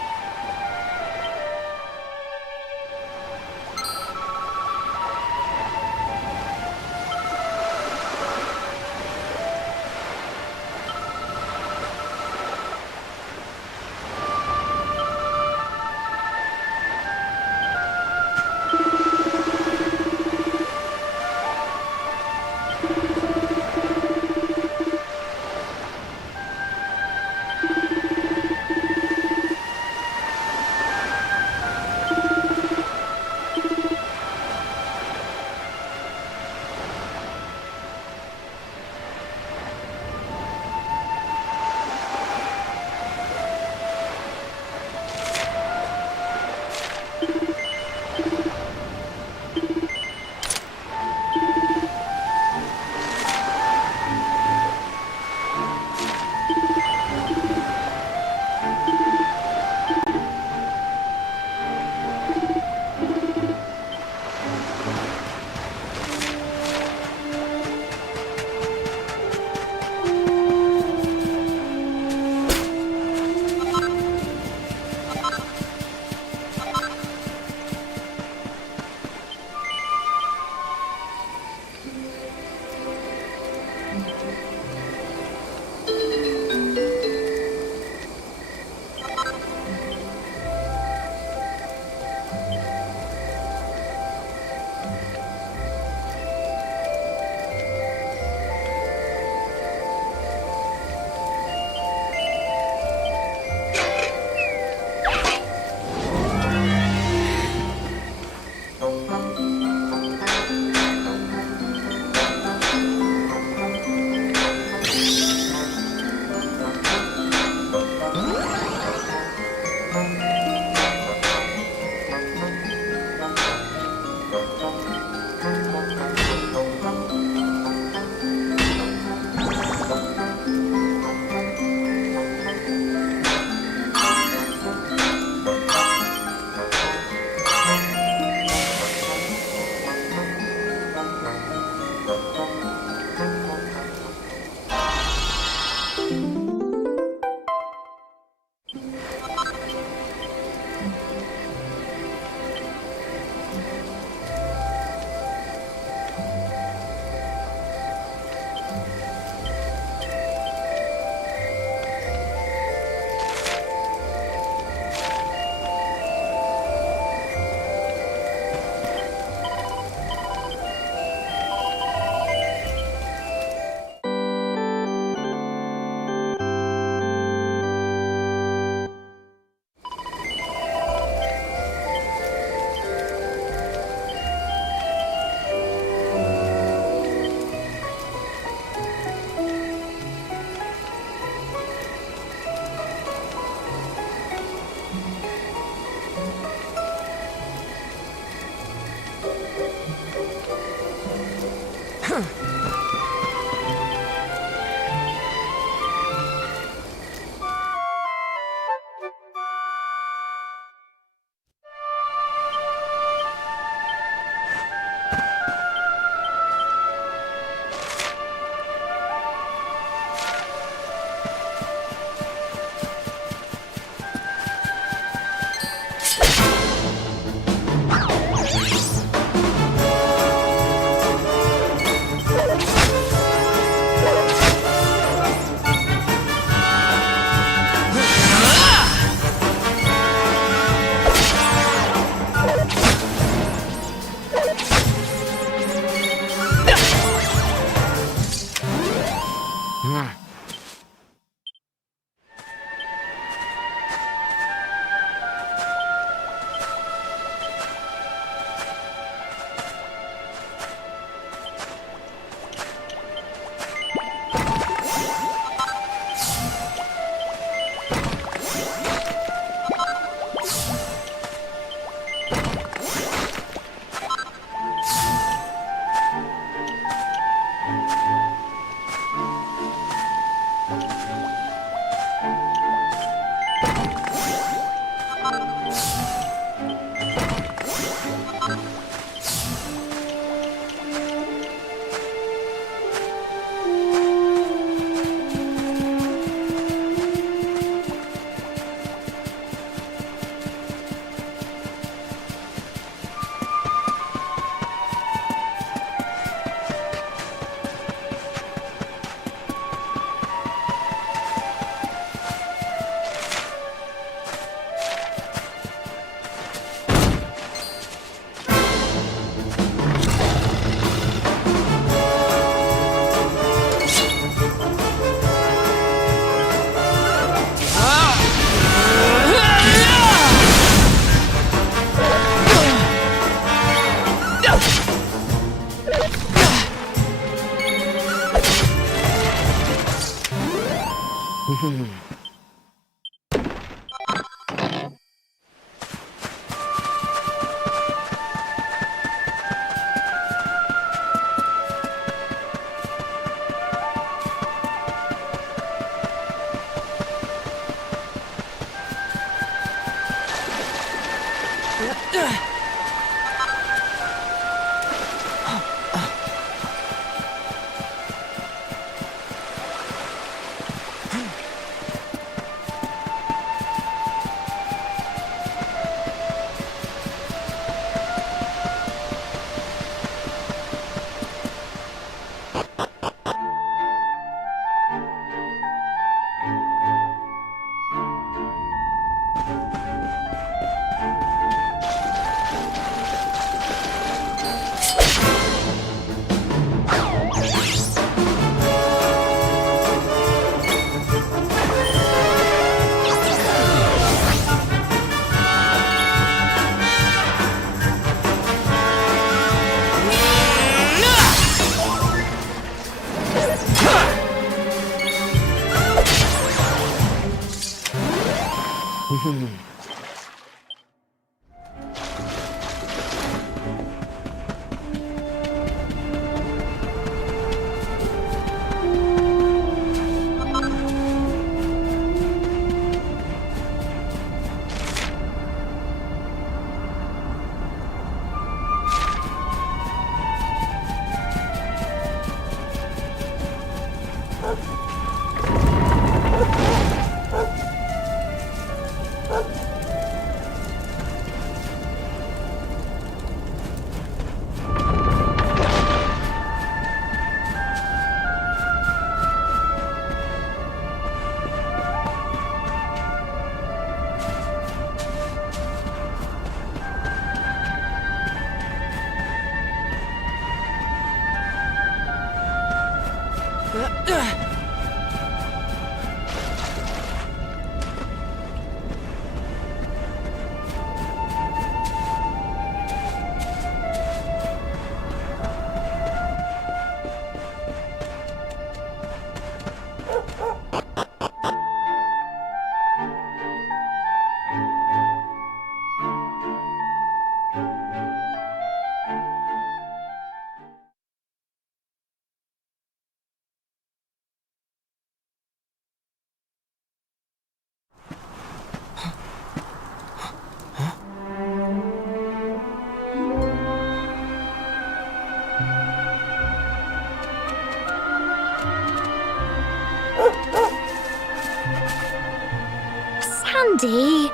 Sandy,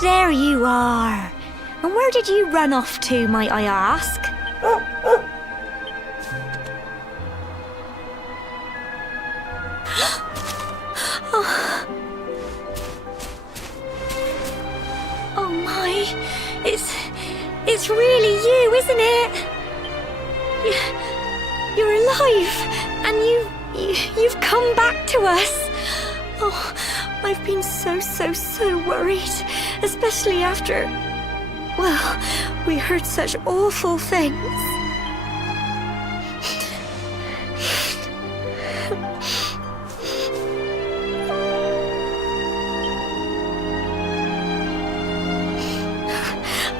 there you are. And where did you run off to, might I ask? Oh my, it's really you, isn't it? You're alive, and you've come back to us. Oh, I've been so worried, especially after, well, we heard such awful things.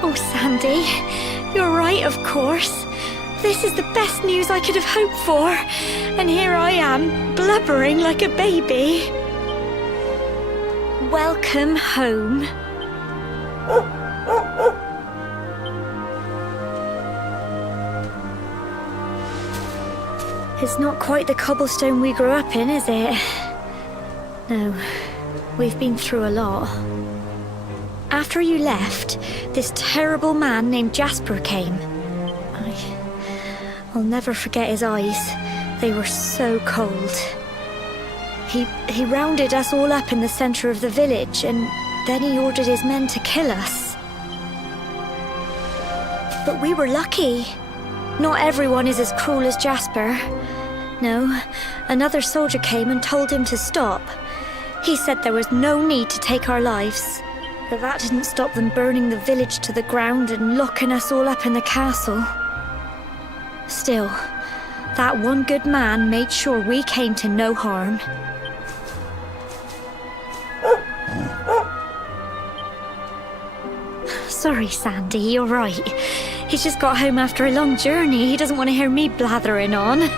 Oh, Sandy, you're right, of course. This is the best news I could have hoped for. And here I am, blubbering like a baby. Welcome home. It's not quite the cobblestone we grew up in, is it? No, we've been through a lot. After you left, this terrible man named Jasper came. I'll never forget his eyes. They were so cold. He rounded us all up in the center of the village, and then he ordered his men to kill us. But we were lucky. Not everyone is as cruel as Jasper. No, another soldier came and told him to stop. He said there was no need to take our lives. But that didn't stop them burning the village to the ground and locking us all up in the castle. Still, that one good man made sure we came to no harm. Sorry, Sandy, you're right. He's just got home after a long journey. He doesn't want to hear me blathering on.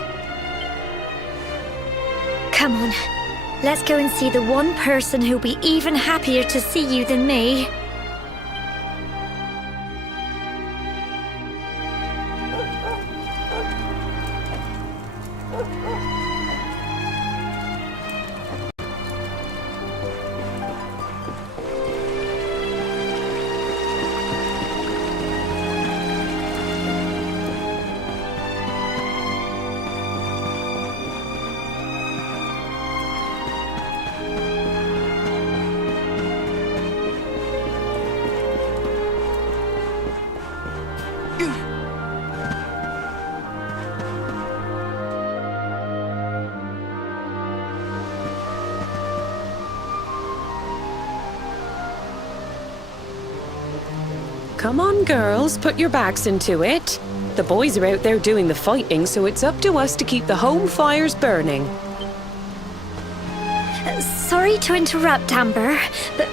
Come on, let's go and see the one person who'll be even happier to see you than me. Come on, girls, put your backs into it. The boys are out there doing the fighting, so it's up to us to keep the home fires burning. Sorry to interrupt, Amber, but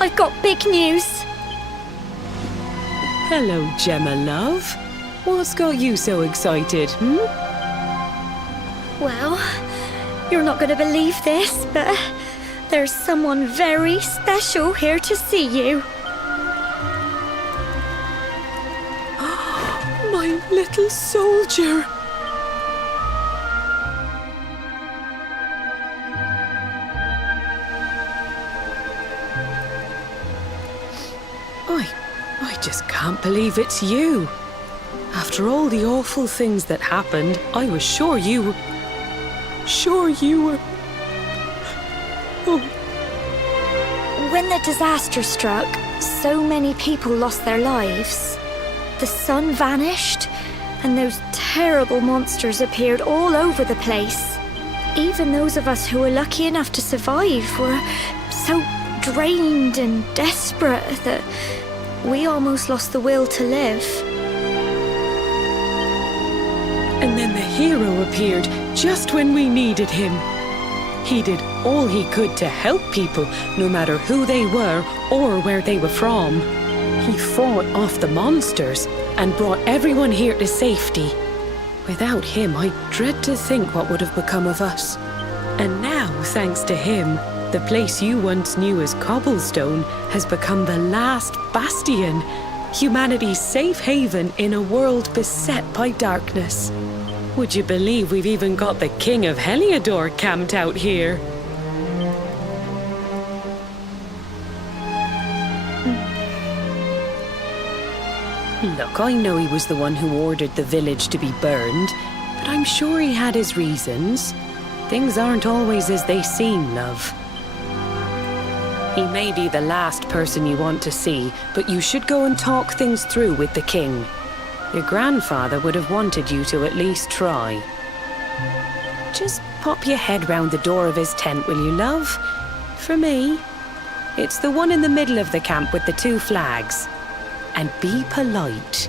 I've got big news. Hello, Gemma, love. What's got you so excited, Well, you're not going to believe this, but there's someone very special here to see you. My little soldier. I just can't believe it's you. After all the awful things that happened, I was sure you were... Oh. When the disaster struck, so many people lost their lives. The sun vanished, and those terrible monsters appeared all over the place. Even those of us who were lucky enough to survive were so drained and desperate that we almost lost the will to live. And then the hero appeared just when we needed him. He did all he could to help people, no matter who they were or where they were from. He fought off the monsters and brought everyone here to safety. Without him, I dread to think what would have become of us. And now, thanks to him, the place you once knew as Cobblestone has become the last bastion, humanity's safe haven in a world beset by darkness. Would you believe we've even got the King of Heliodor camped out here? Look, I know he was the one who ordered the village to be burned, but I'm sure he had his reasons. Things aren't always as they seem, love. He may be the last person you want to see, but you should go and talk things through with the king. Your grandfather would have wanted you to at least try. Just pop your head round the door of his tent, will you, love? For me. It's the one in the middle of the camp with the 2 flags. And be polite.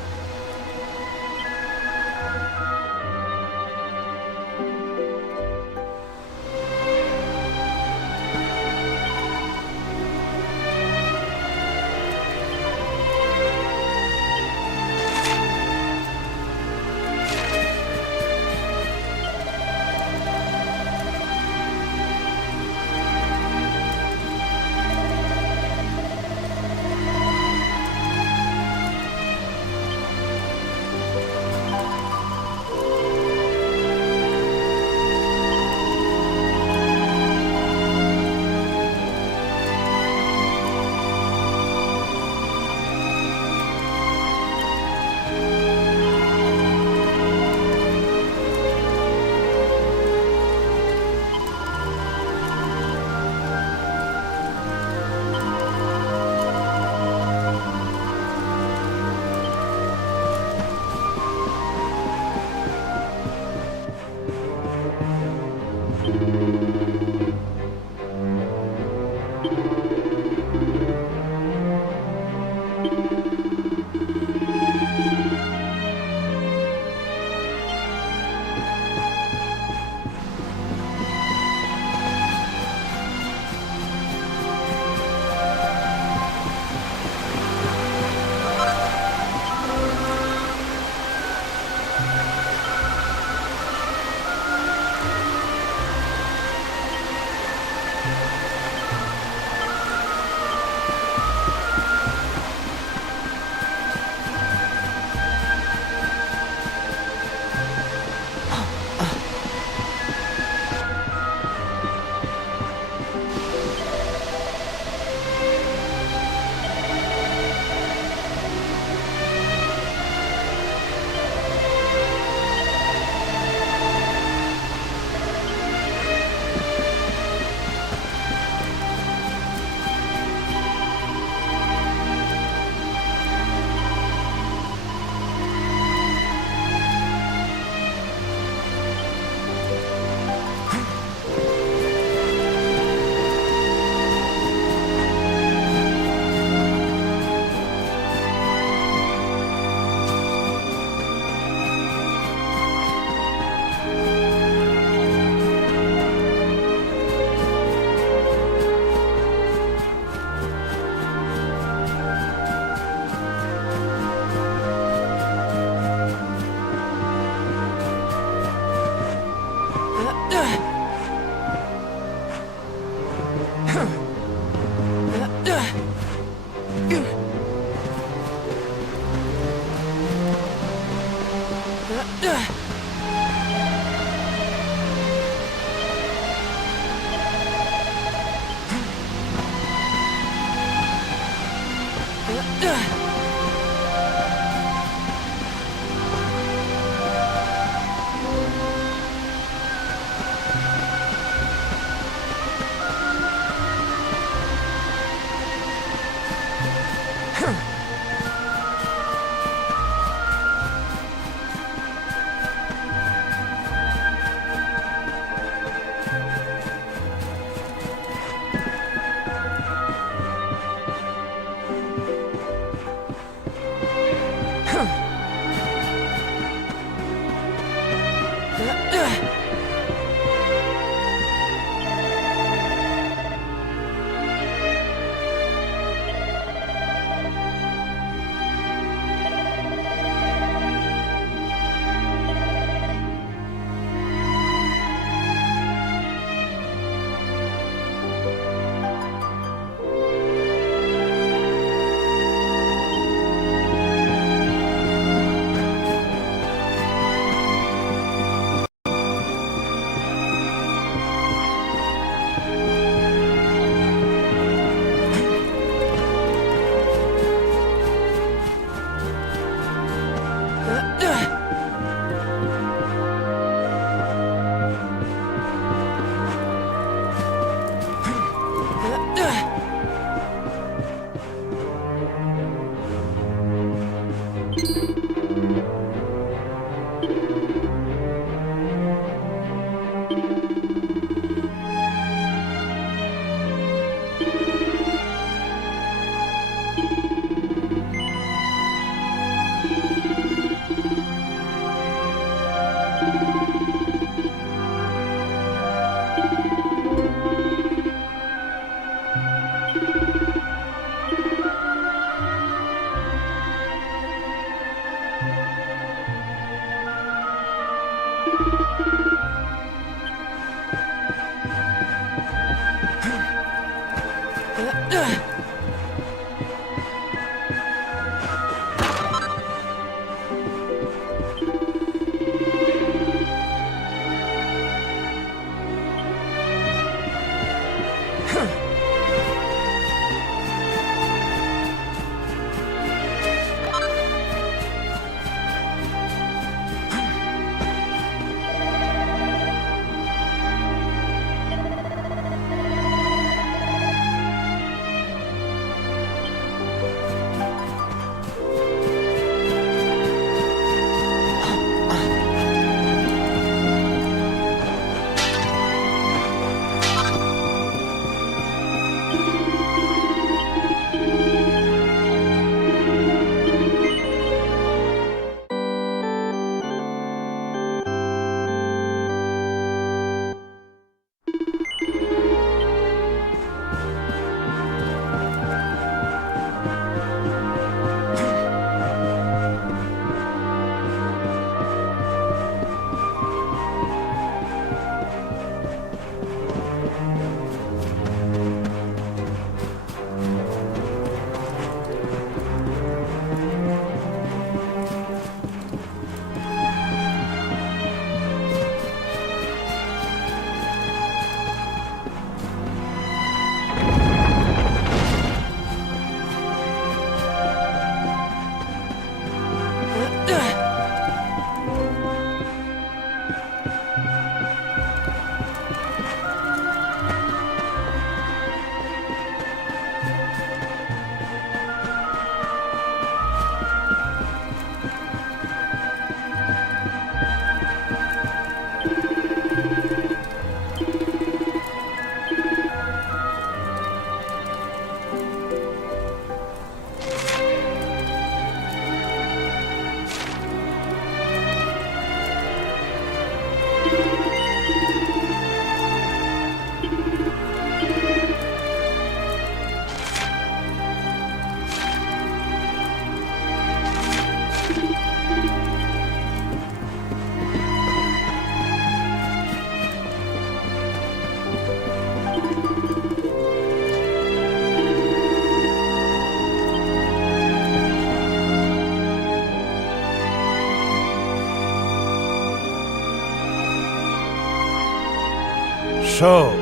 So,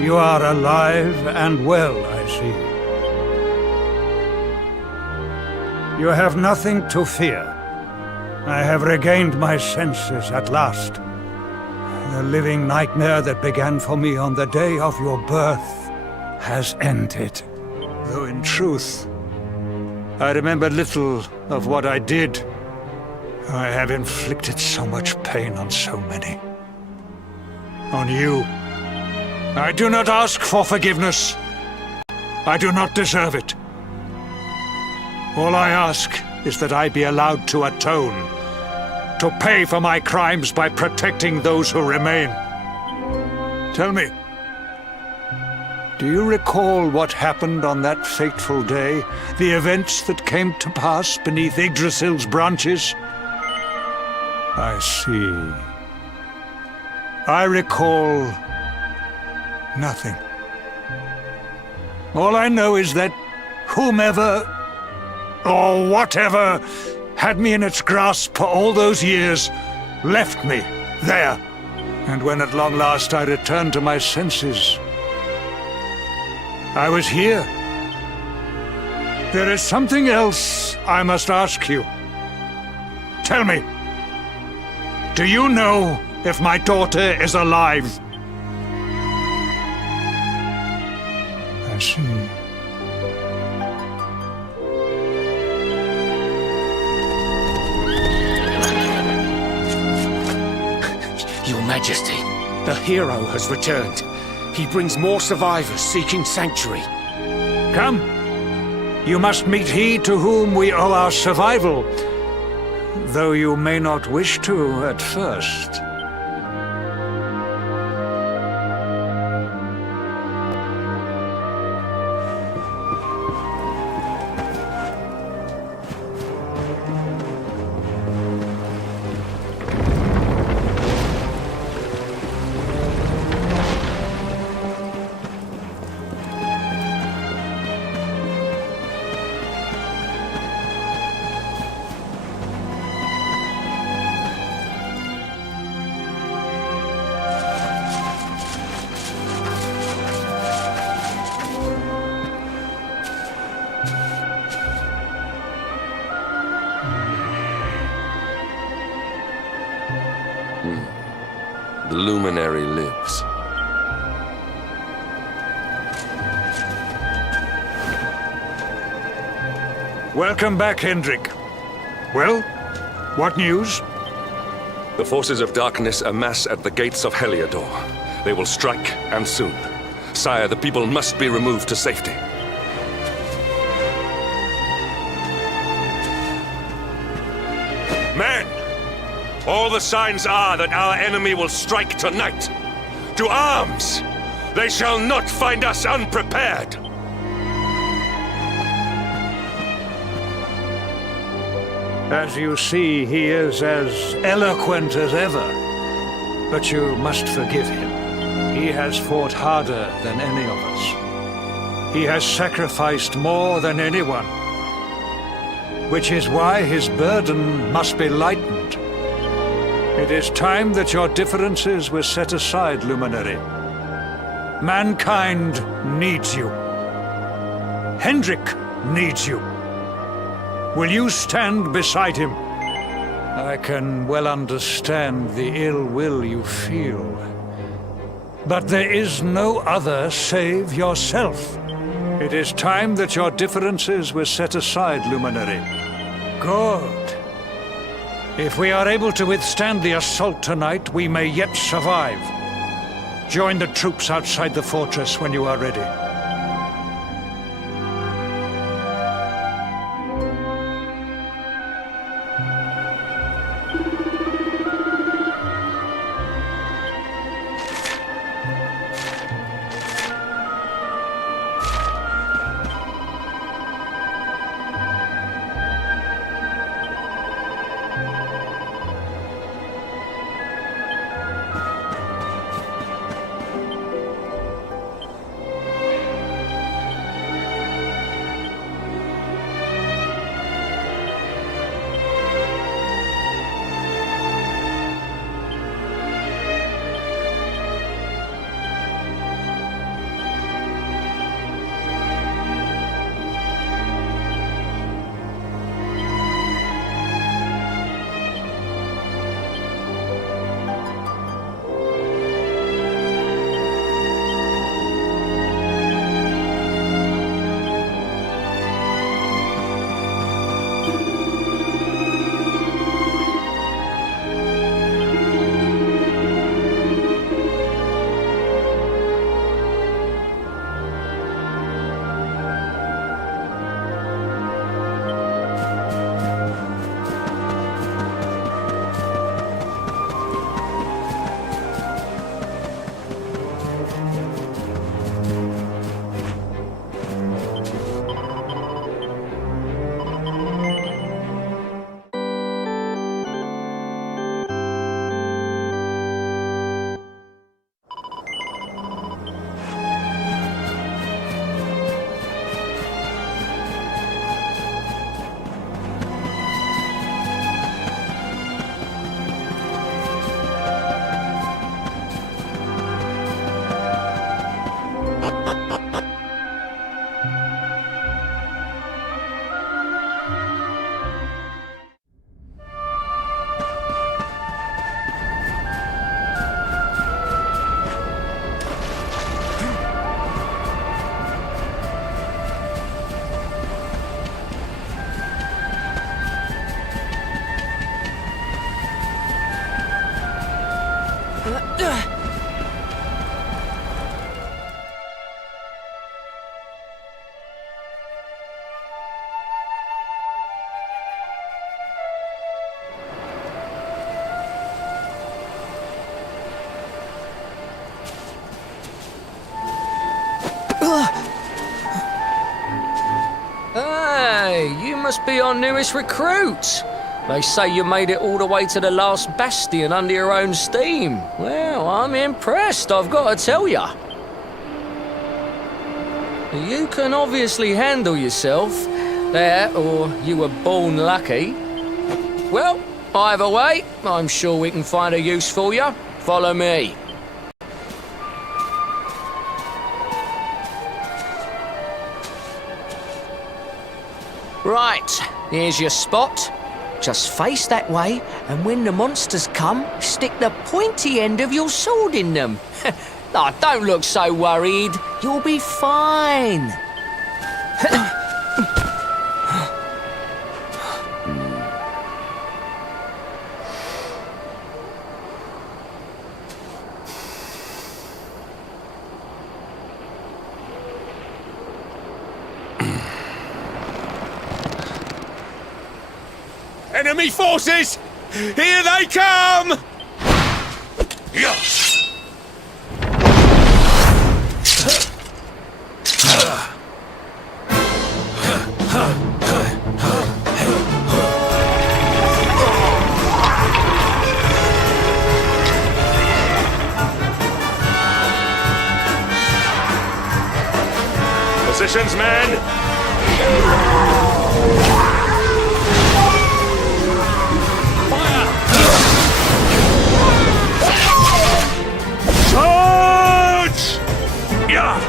you are alive and well, I see. You have nothing to fear. I have regained my senses at last. The living nightmare that began for me on the day of your birth has ended. Though in truth, I remember little of what I did. I have inflicted so much pain on so many. On you. I do not ask for forgiveness. I do not deserve it. All I ask is that I be allowed to atone, to pay for my crimes by protecting those who remain. Tell me, do you recall what happened on that fateful day? The events that came to pass beneath Yggdrasil's branches? I see. I recall nothing. All I know is that whomever or whatever had me in its grasp for all those years left me there. And when at long last I returned to my senses, I was here. There is something else I must ask you. Tell me, do you know if my daughter is alive? I see. Your Majesty, the hero has returned. He brings more survivors seeking sanctuary. Come. You must meet he to whom we owe our survival, though you may not wish to at first. The luminary lives. Welcome back, Hendrik. Well, what news? The forces of darkness amass at the gates of Heliodor. They will strike, and soon. Sire, the people must be removed to safety. Men! All the signs are that our enemy will strike tonight. To arms! They shall not find us unprepared! As you see, he is as eloquent as ever. But you must forgive him. He has fought harder than any of us. He has sacrificed more than anyone. Which is why his burden must be lightened. It is time that your differences were set aside, Luminary. Mankind needs you. Hendrik needs you. Will you stand beside him? I can well understand the ill will you feel. But there is no other save yourself. It is time that your differences were set aside, Luminary. Good. If we are able to withstand the assault tonight, we may yet survive. Join the troops outside the fortress when you are ready. Hey, you must be our newest recruit. They say you made it all the way to the last bastion under your own steam. Well, I'm impressed, I've got to tell ya. You can obviously handle yourself. That, or you were born lucky. Well, either way, I'm sure we can find a use for you. Follow me. Right, here's your spot. Just face that way, and when the monsters come, stick the pointy end of your sword in them. Oh, don't look so worried. You'll be fine. Enemy forces! Here they come! Positions, men! Charge! Yeah!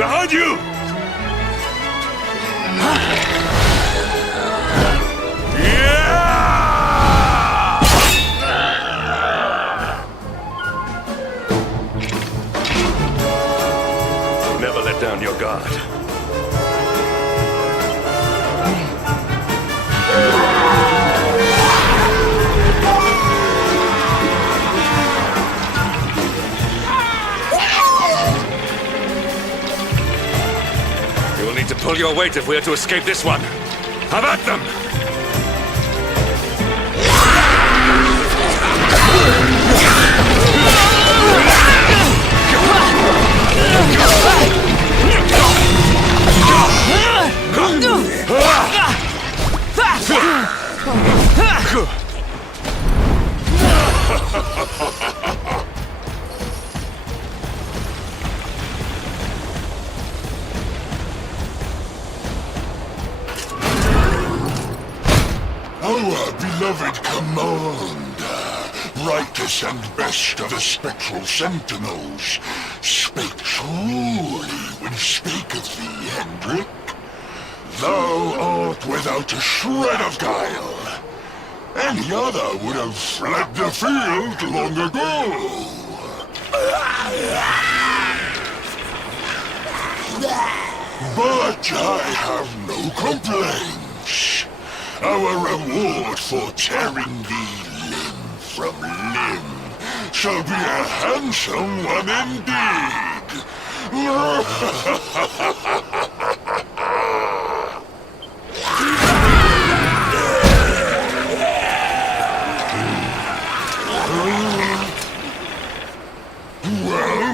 Behind you! Never let down your guard. You will need to pull your weight if we are to escape this one. Have at them! Our beloved commander, brightest and best of the spectral sentinels, spake truly when spaketh thee, Hendrik. Thou art without a shred of guile. Any other would have fled the field long ago. But I have no complaints. Our reward for tearing thee limb from limb shall be a handsome one indeed. Well,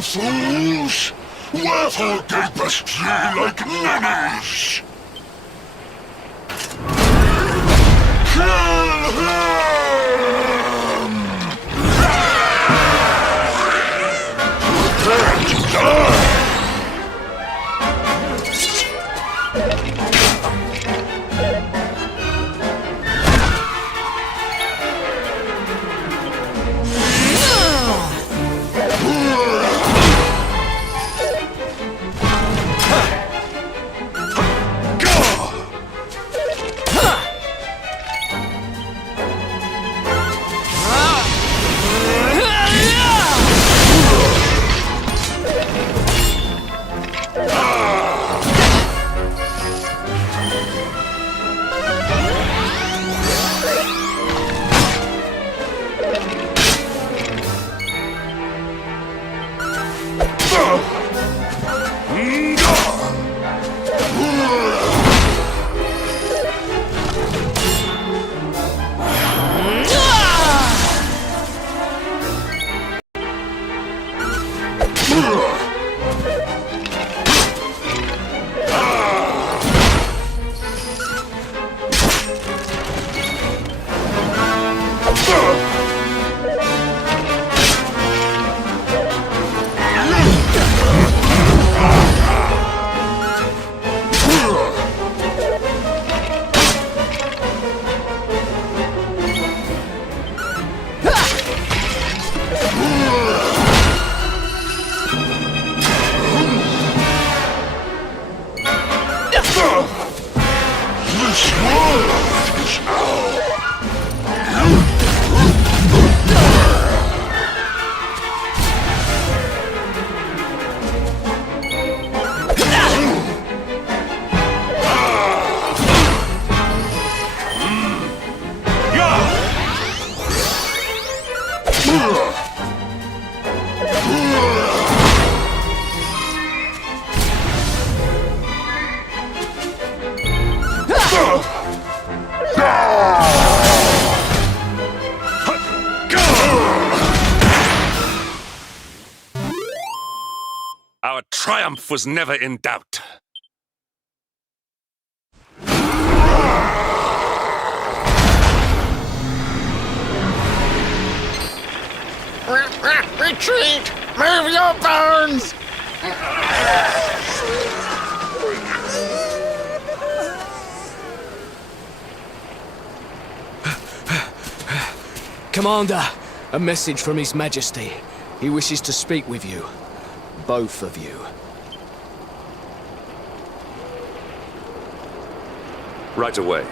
fools, wherefore gapest ye like ninnies? Kill him! Prepare to die! Our triumph was never in doubt. Retreat! Move your bones! Commander, a message from His Majesty. He wishes to speak with you. Both of you. Right away.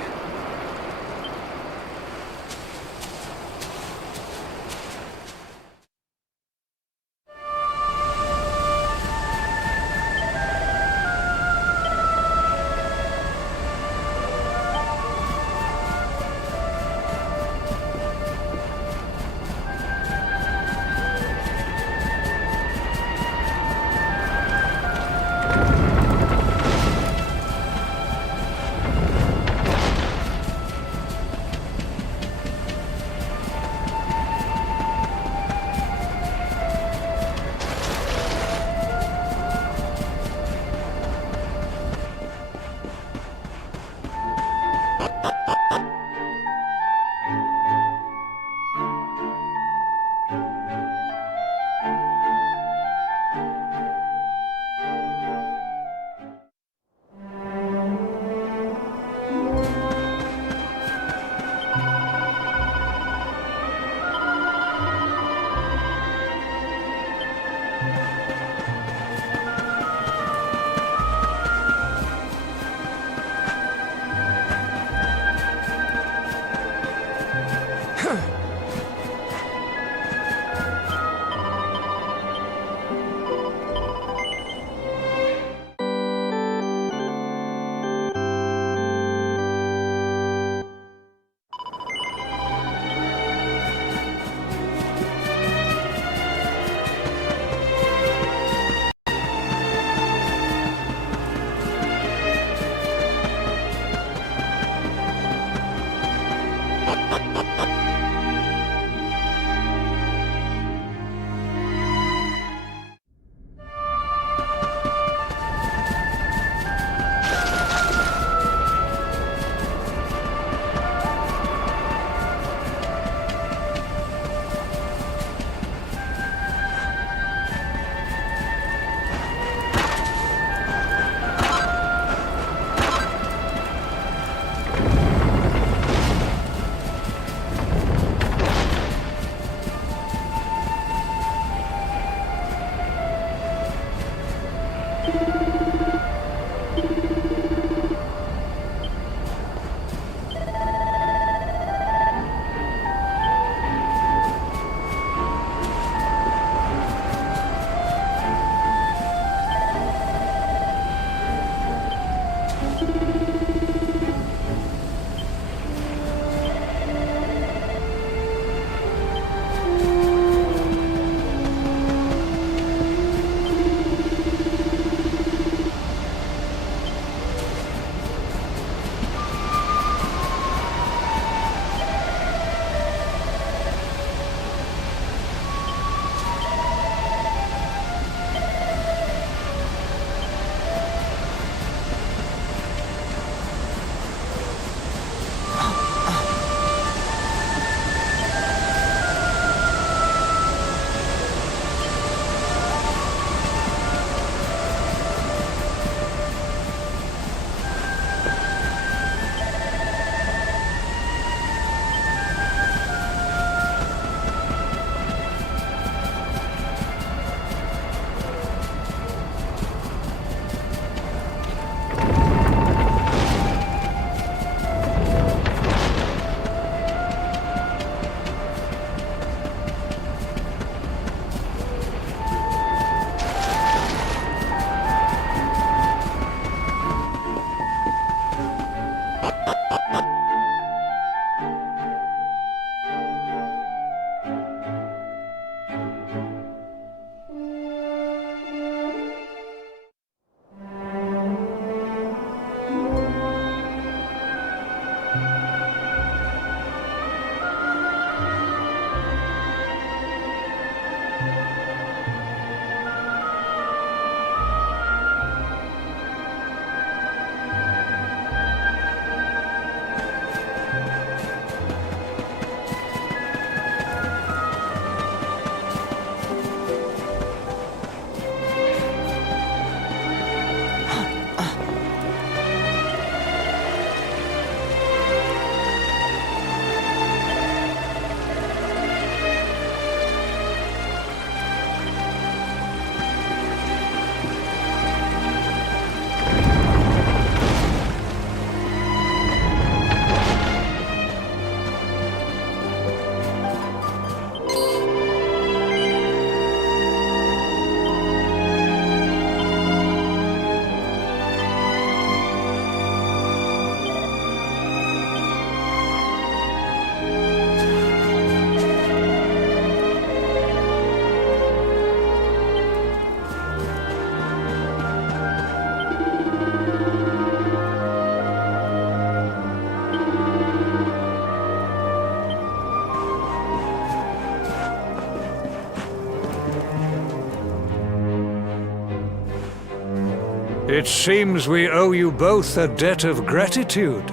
It seems we owe you both a debt of gratitude.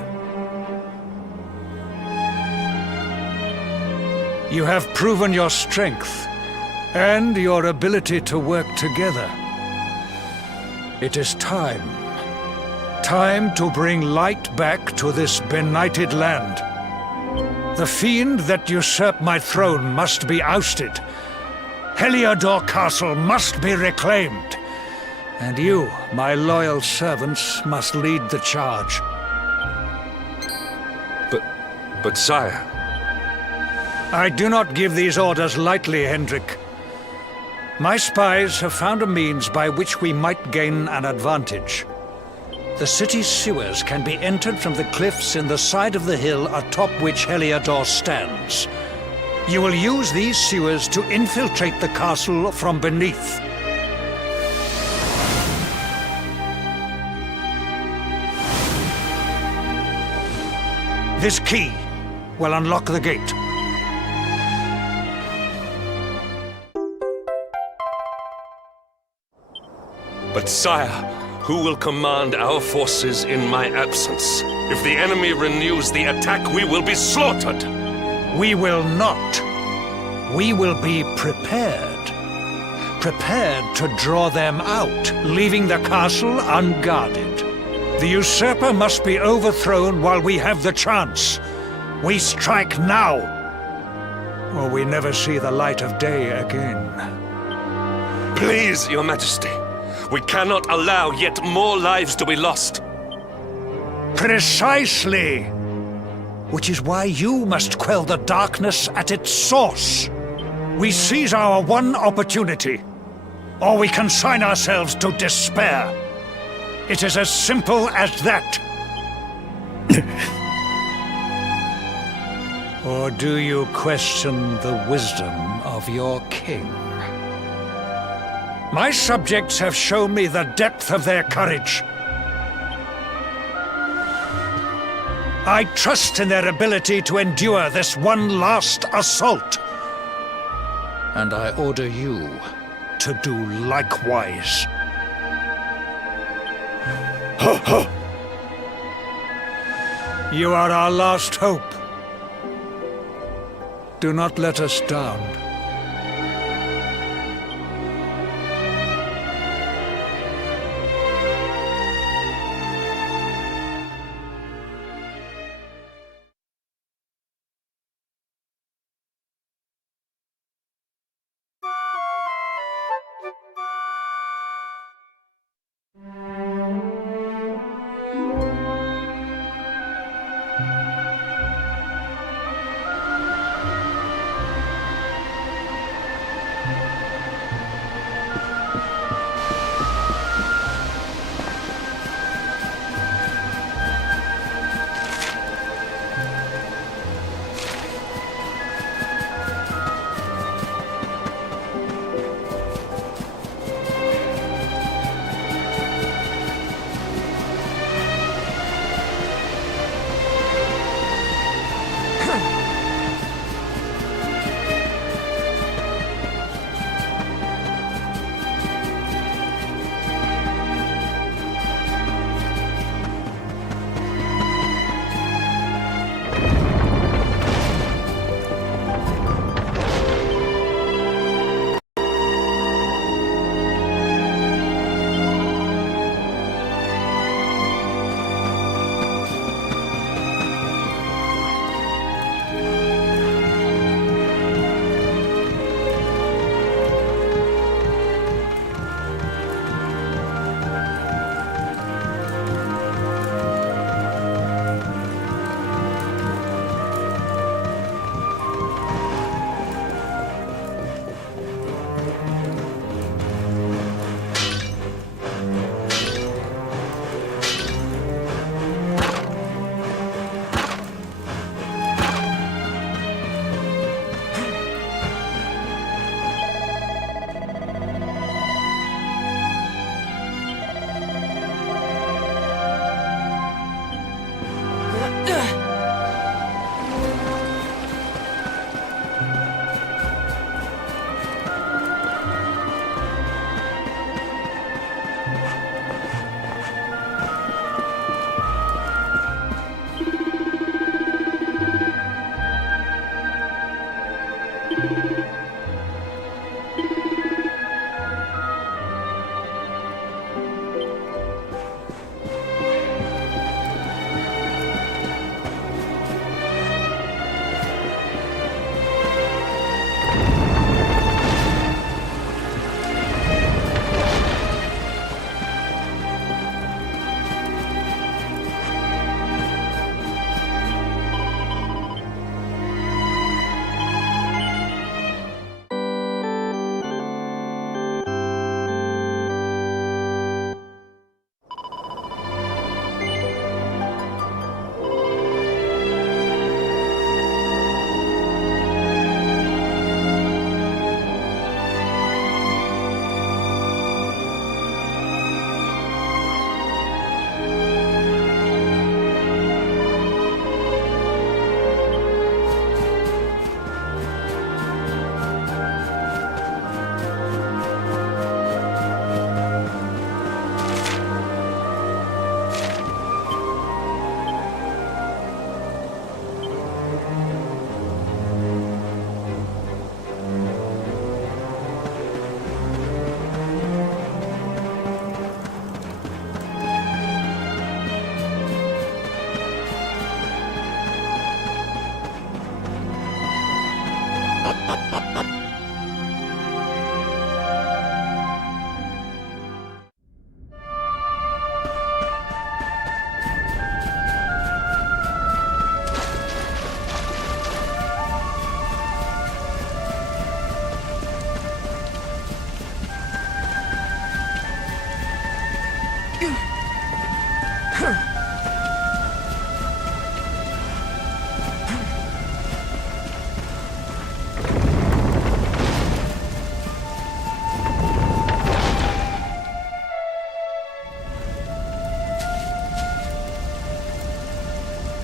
You have proven your strength and your ability to work together. It is time. Time to bring light back to this benighted land. The fiend that usurped my throne must be ousted. Heliodor Castle must be reclaimed. And you, my loyal servants, must lead the charge. But sire... I do not give these orders lightly, Hendrik. My spies have found a means by which we might gain an advantage. The city's sewers can be entered from the cliffs in the side of the hill atop which Heliodor stands. You will use these sewers to infiltrate the castle from beneath. This key will unlock the gate. But sire, who will command our forces in my absence? If the enemy renews the attack, we will be slaughtered! We will not. We will be prepared. Prepared to draw them out, leaving the castle unguarded. The usurper must be overthrown while we have the chance. We strike now, or we never see the light of day again. Please, Your Majesty. We cannot allow yet more lives to be lost. Precisely! Which is why you must quell the darkness at its source. We seize our one opportunity, or we consign ourselves to despair. It is as simple as that. Or do you question the wisdom of your king? My subjects have shown me the depth of their courage. I trust in their ability to endure this one last assault. And I order you to do likewise. You are our last hope. Do not let us down.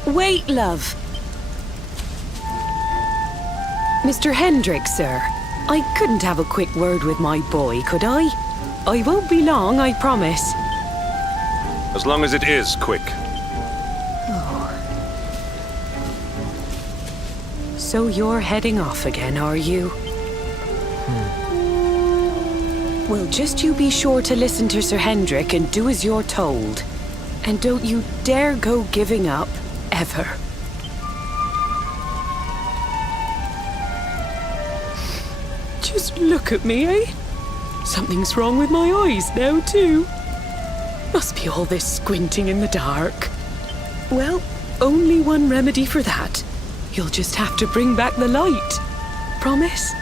Wait, love. Mr. Hendrick, sir. I couldn't have a quick word with my boy, could I? I won't be long, I promise. As long as it is quick. So you're heading off again, are you? Well, just you be sure to listen to Sir Hendrick and do as you're told. And don't you dare go giving up, ever. Just look at me, eh? Something's wrong with my eyes now, too. Must be all this squinting in the dark. Well, only one remedy for that. You'll just have to bring back the light. Promise?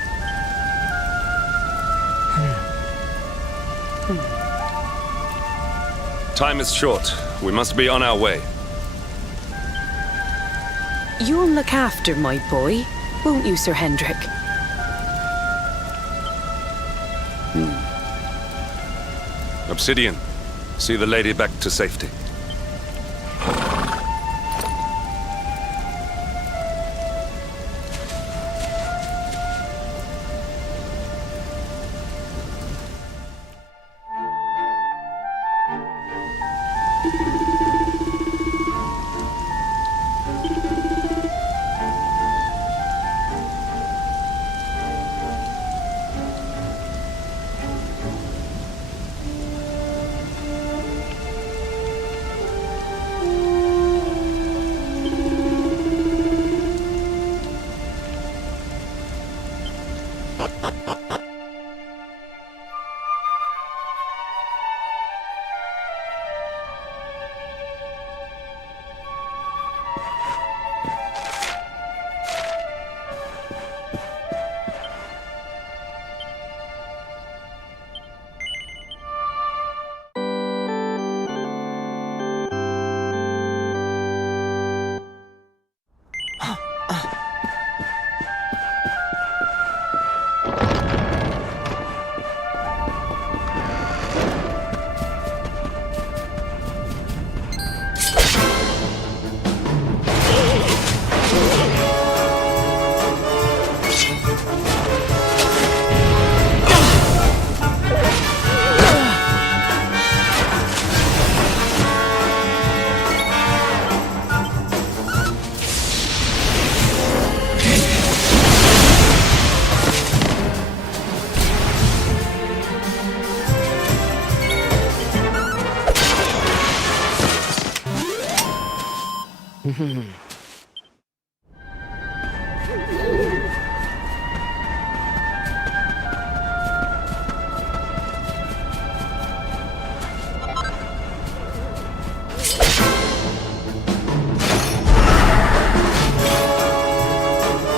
Time is short. We must be on our way. You'll look after my boy, won't you, Sir Hendrick? Obsidian, see the lady back to safety.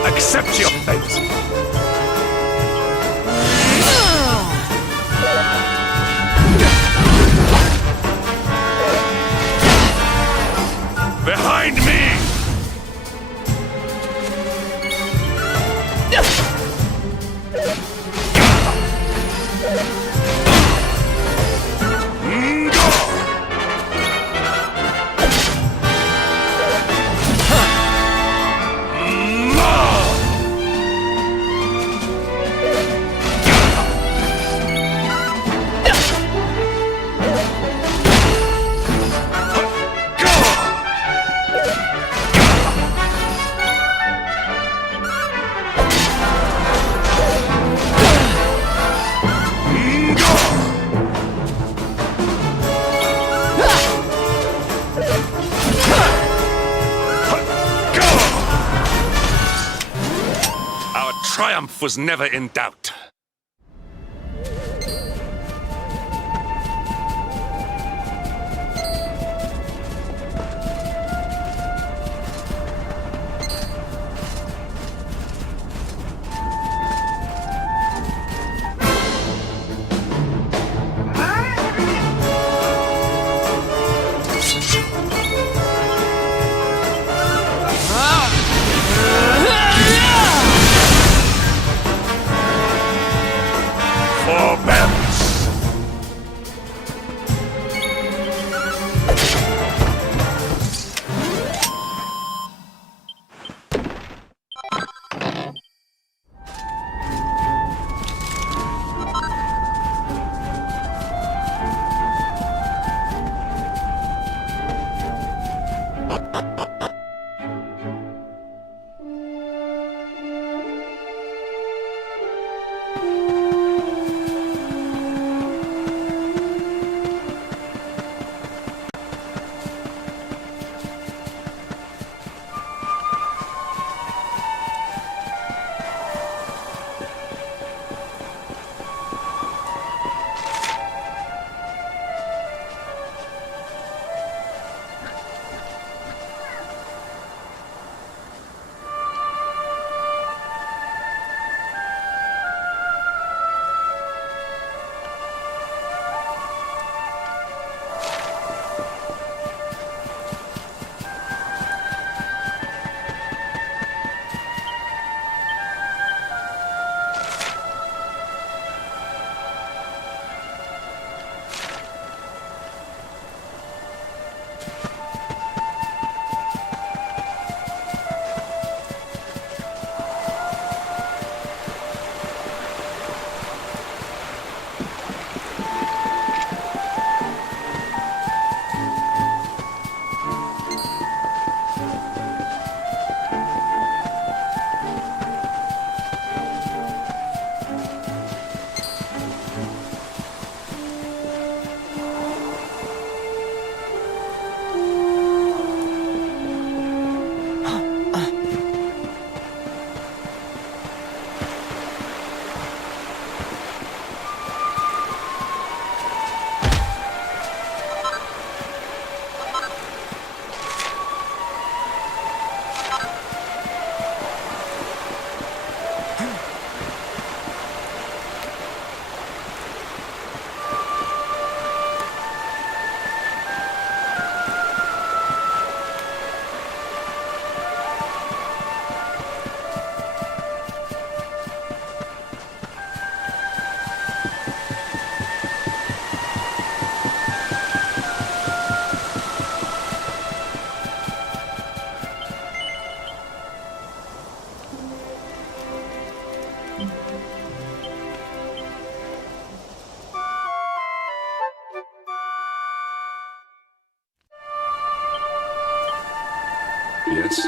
Accept your fate! Behind me! Triumph was never in doubt. Yes?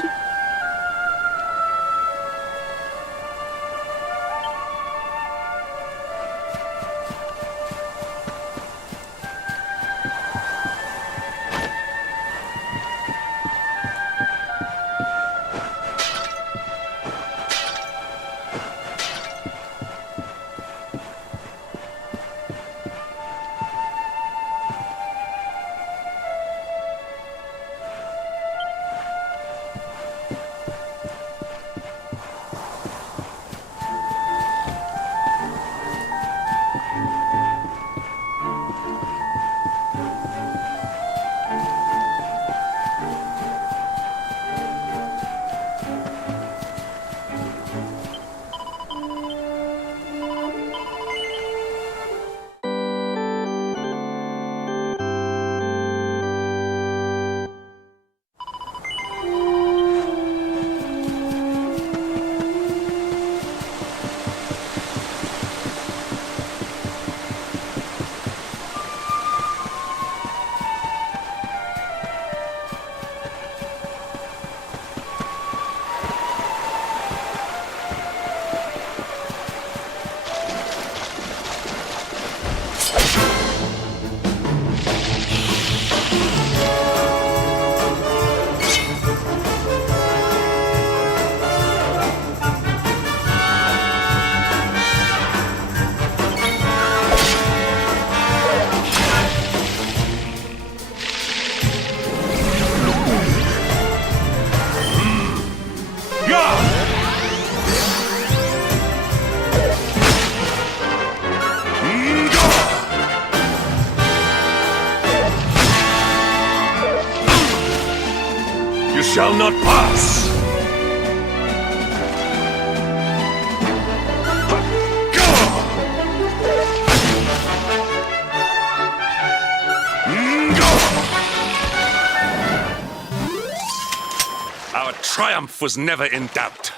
You shall not pass! Our triumph was never in doubt.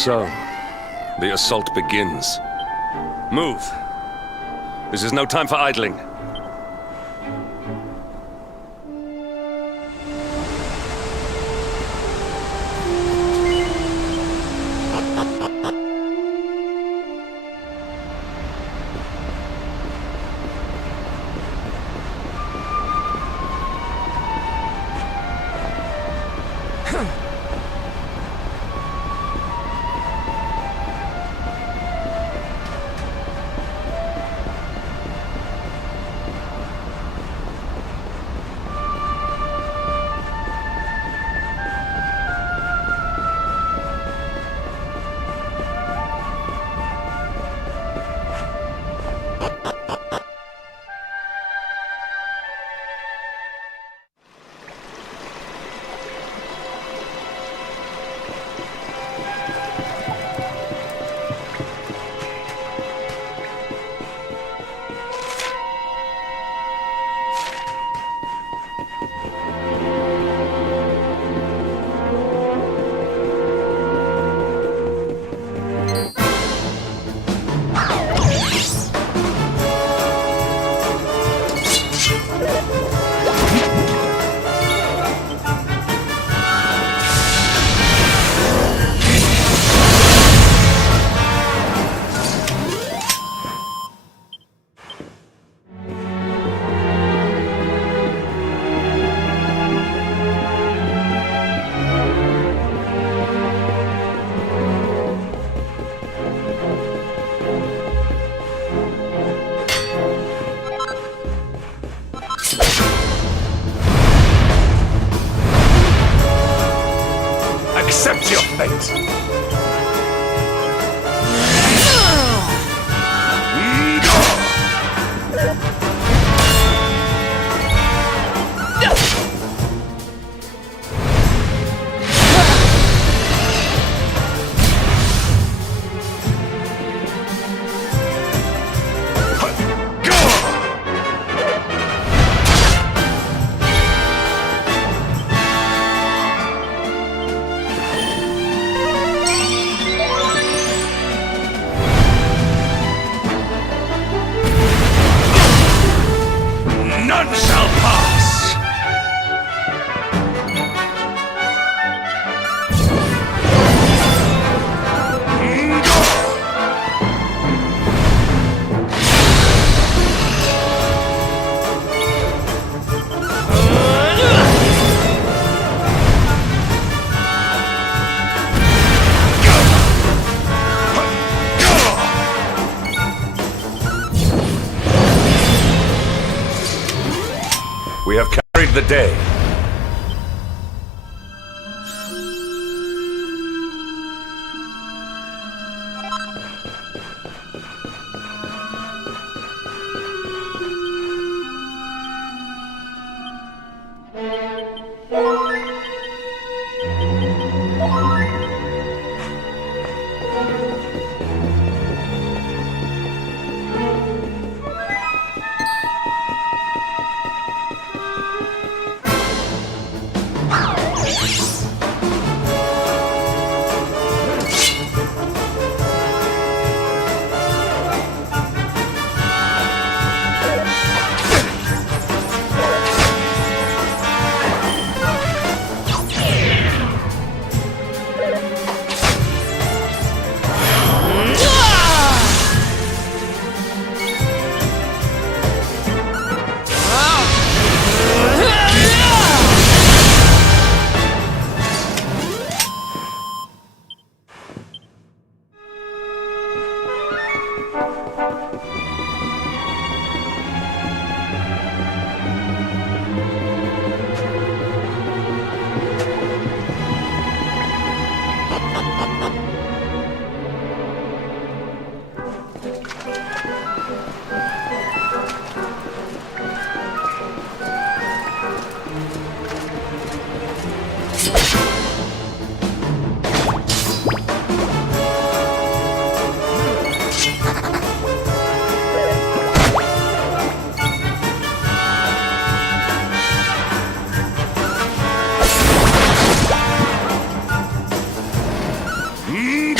So, the assault begins. Move. This is no time for idling. Accept your fate! None shall pass! We have carried the day.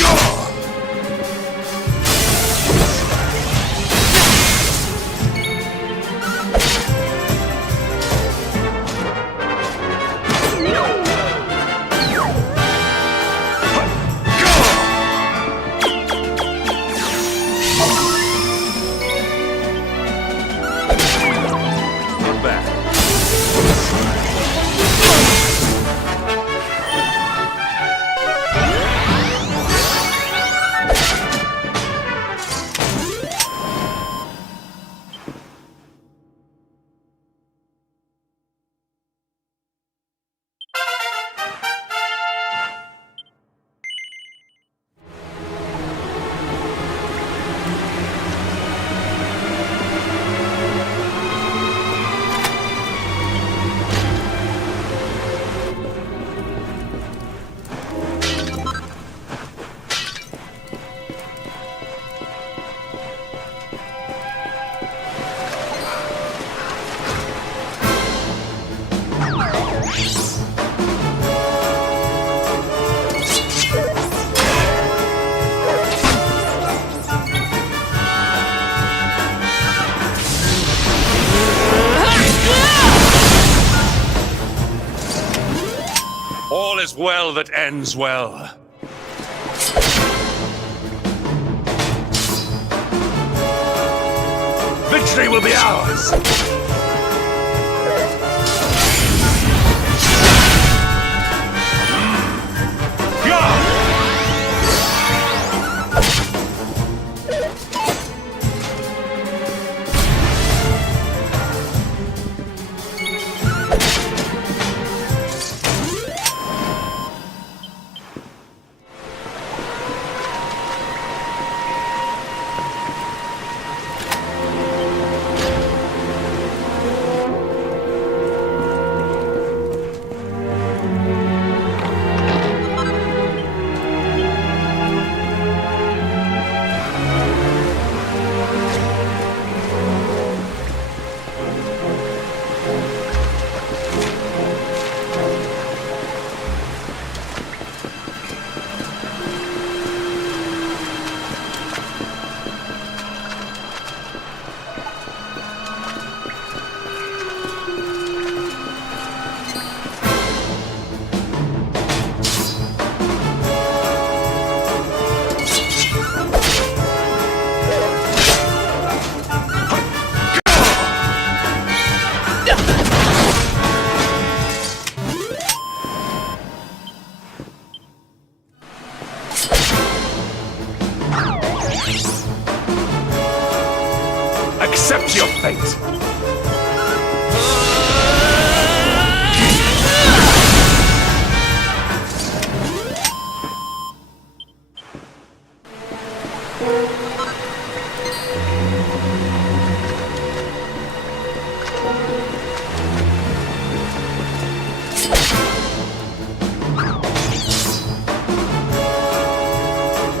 Go! back. All is well that ends well. Victory will be ours! Accept your fate!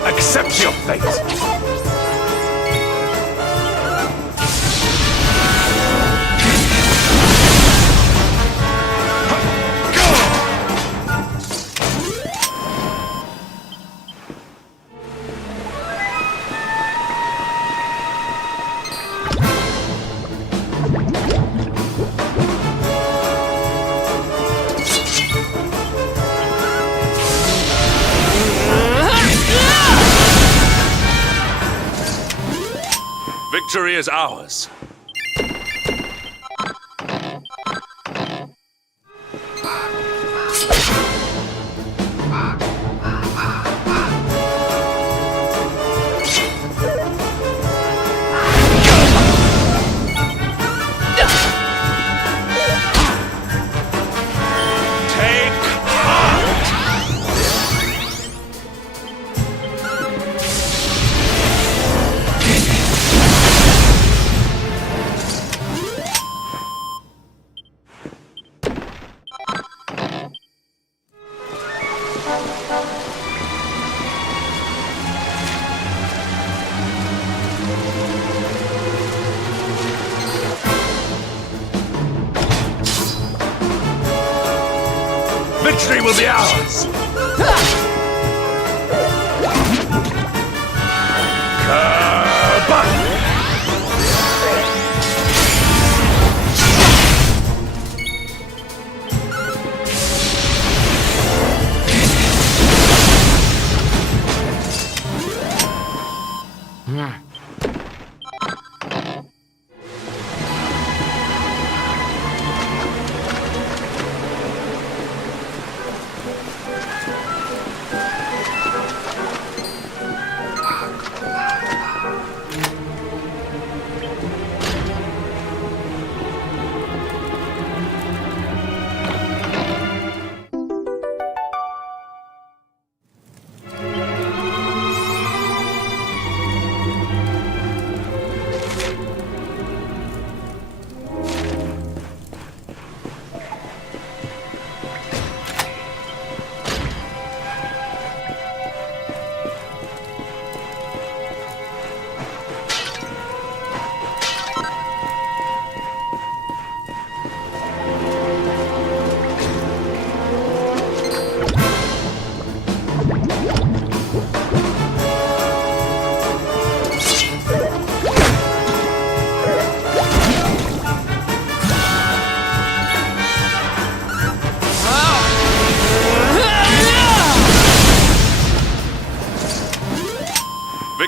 Accept your fate! Victory is ours. Victory will be ours! Kabah!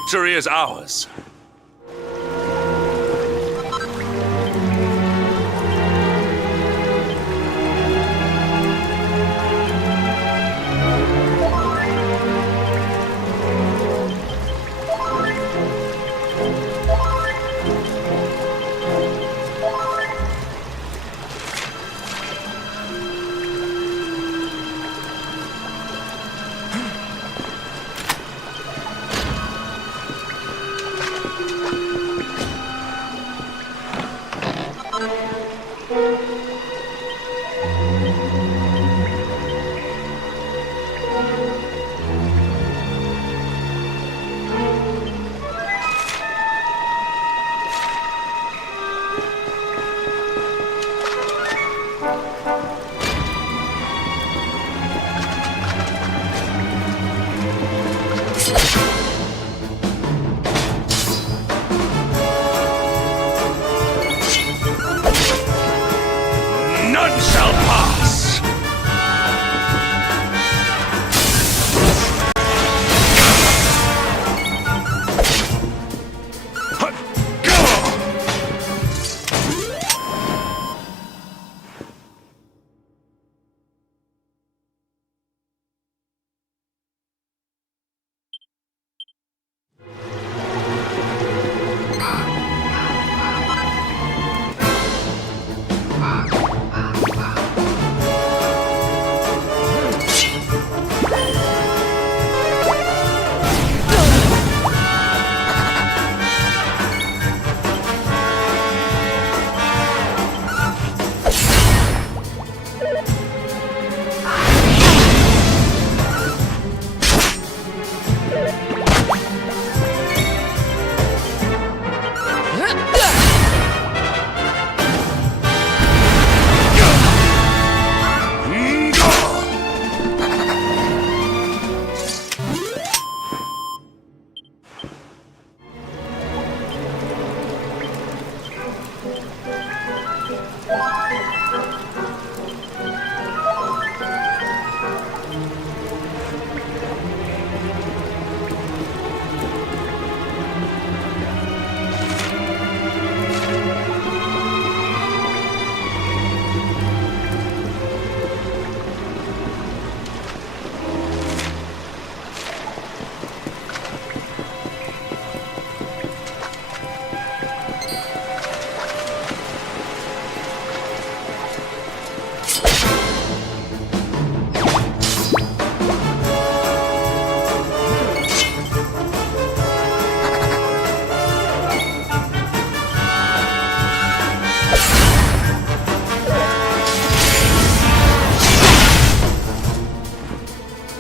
Victory is ours. None shall pass!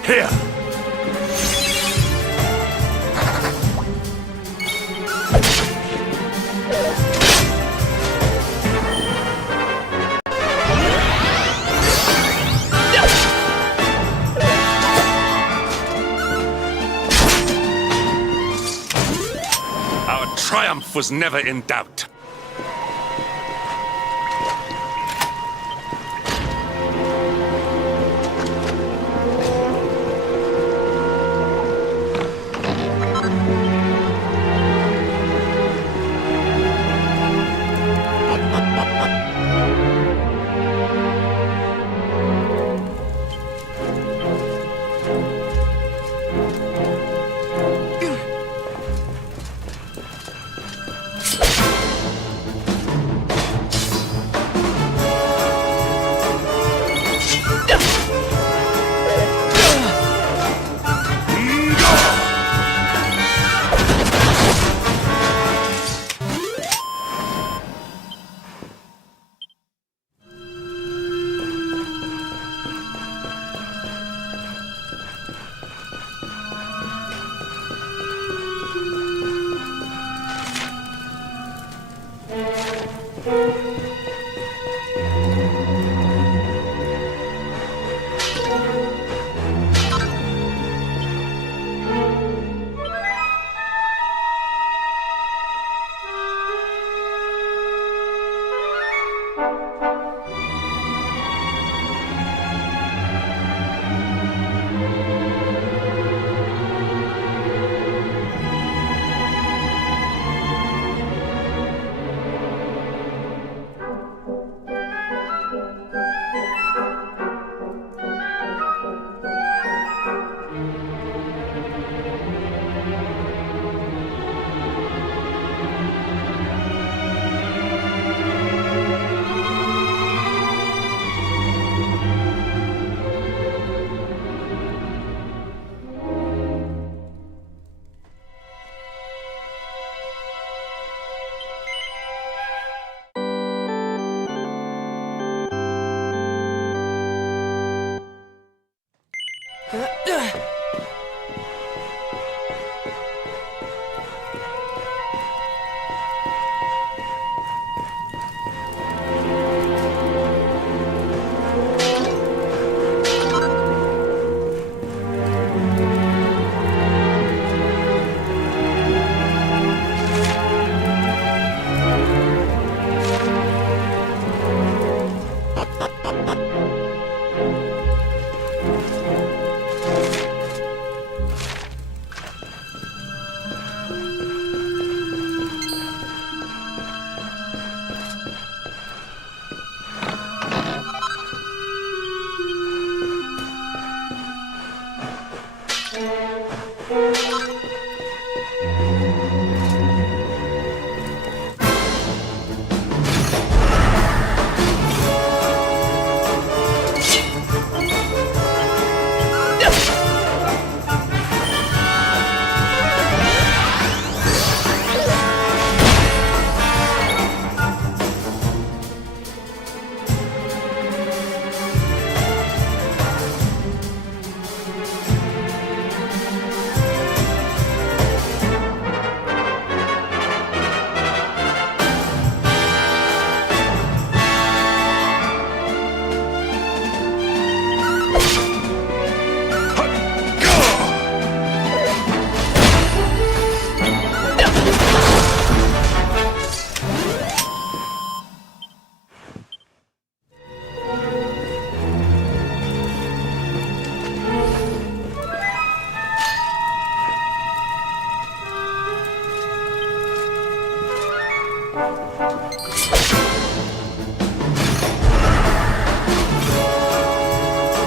Here! Our triumph was never in doubt.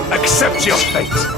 Accept your fate!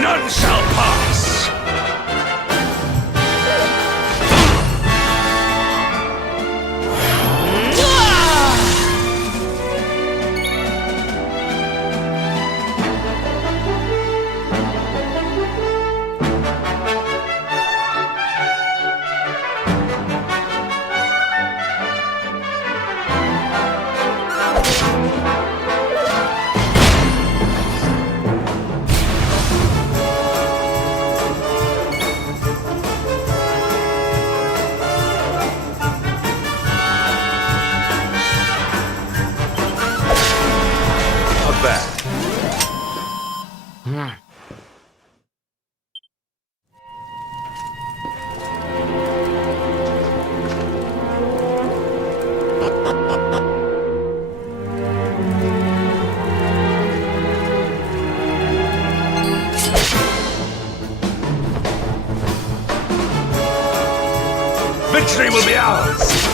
None shall pass! Victory will be ours!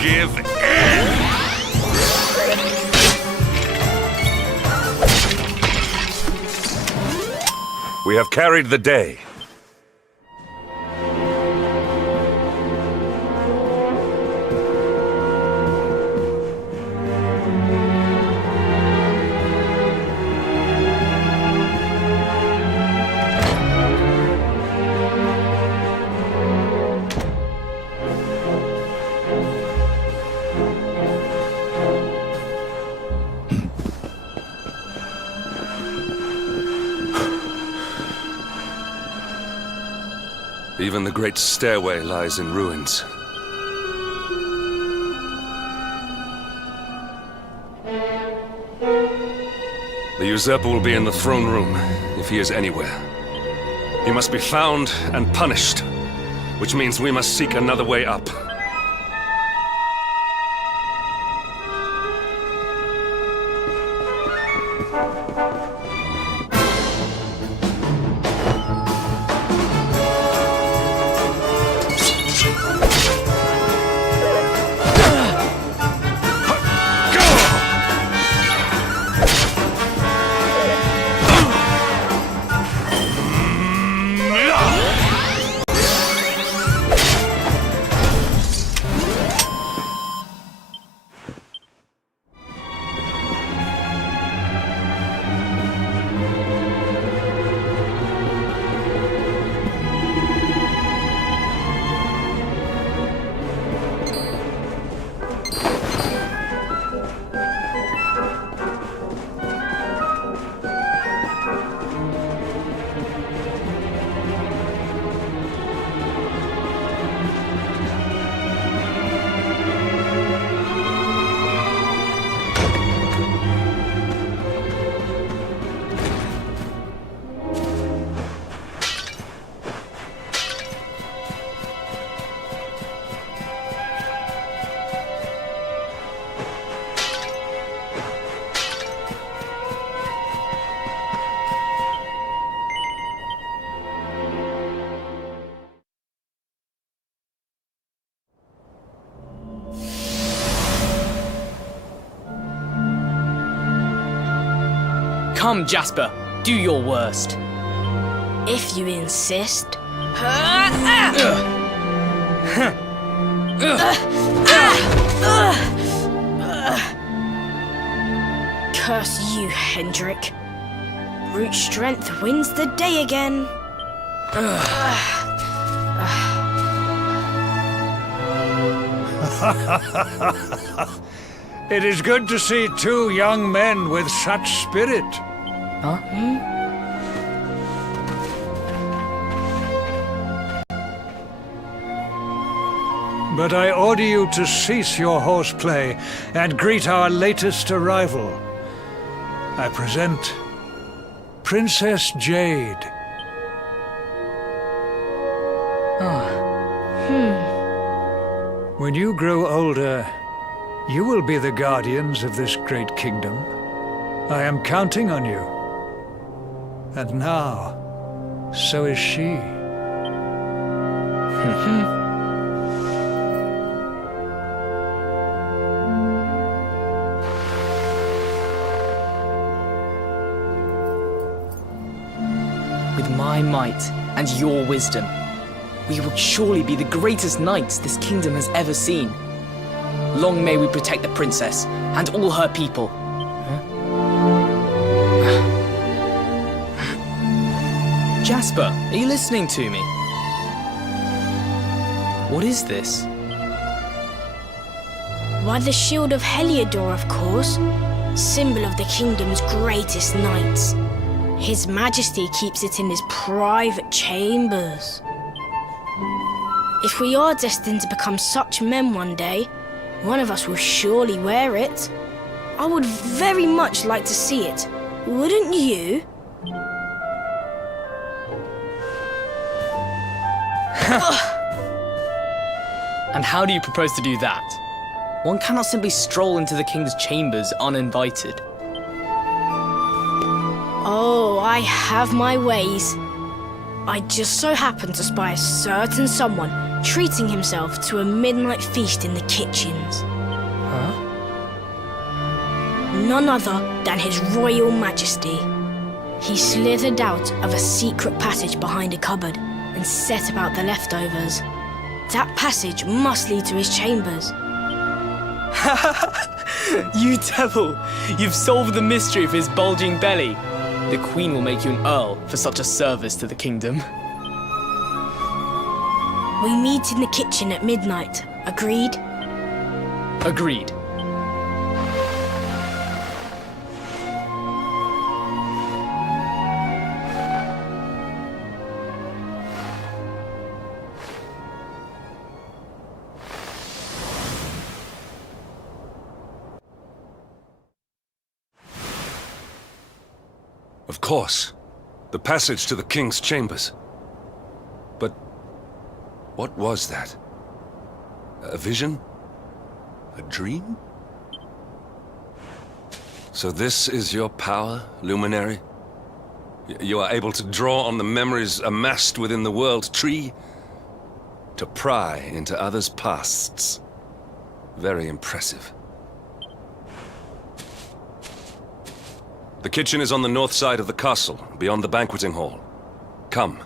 Give in! We have carried the day. Even the great stairway lies in ruins. The usurper will be in the throne room, if he is anywhere. He must be found and punished, which means we must seek another way up. Come, Jasper, do your worst. If you insist. Curse you, Hendrik. Brute strength wins the day again. It is good to see two young men with such spirit. Huh? But I order you to cease your horseplay and greet our latest arrival. I present Princess Jade. When you grow older, you will be the guardians of this great kingdom. I am counting on you. And now, so is she. With my might and your wisdom, we will surely be the greatest knights this kingdom has ever seen. Long may we protect the princess and all her people. Jasper, are you listening to me? What is this? Why, the shield of Heliodor, of course. Symbol of the kingdom's greatest knights. His Majesty keeps it in his private chambers. If we are destined to become such men one day, one of us will surely wear it. I would very much like to see it. Wouldn't you? And how do you propose to do that? One cannot simply stroll into the king's chambers uninvited. Oh, I have my ways. I just so happened to spy a certain someone treating himself to a midnight feast in the kitchens. Huh? None other than His Royal Majesty. He slithered out of a secret passage behind a cupboard and set about the leftovers. That passage must lead to his chambers. You devil! You've solved the mystery of his bulging belly. The Queen will make you an Earl for such a service to the kingdom. We meet in the kitchen at midnight. Agreed? Agreed. Of course. The passage to the king's chambers. But what was that? A vision? A dream? So this is your power, Luminary? You are able to draw on the memories amassed within the world tree to pry into others' pasts. Very impressive. The kitchen is on the north side of the castle, beyond the banqueting hall. Come.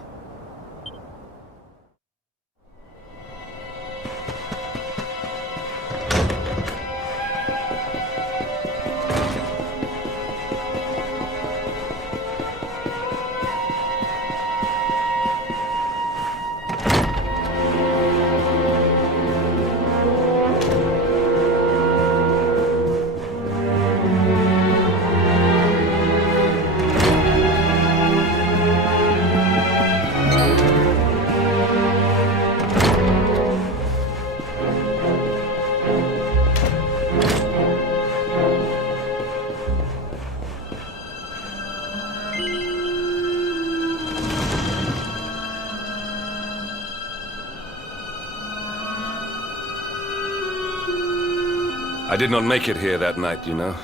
I did not make it here that night, you know.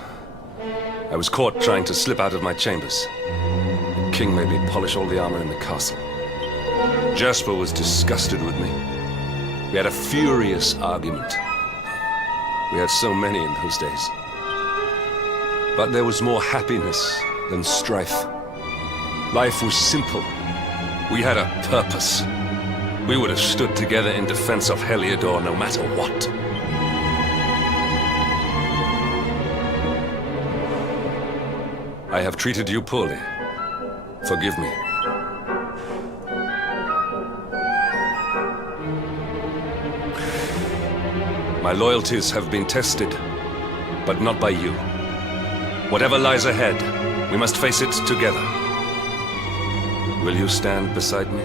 I was caught trying to slip out of my chambers. The king made me polish all the armor in the castle. Jasper was disgusted with me. We had a furious argument. We had so many in those days. But there was more happiness than strife. Life was simple. We had a purpose. We would have stood together in defense of Heliodor no matter what. I have treated you poorly. Forgive me. My loyalties have been tested, but not by you. Whatever lies ahead, we must face it together. Will you stand beside me?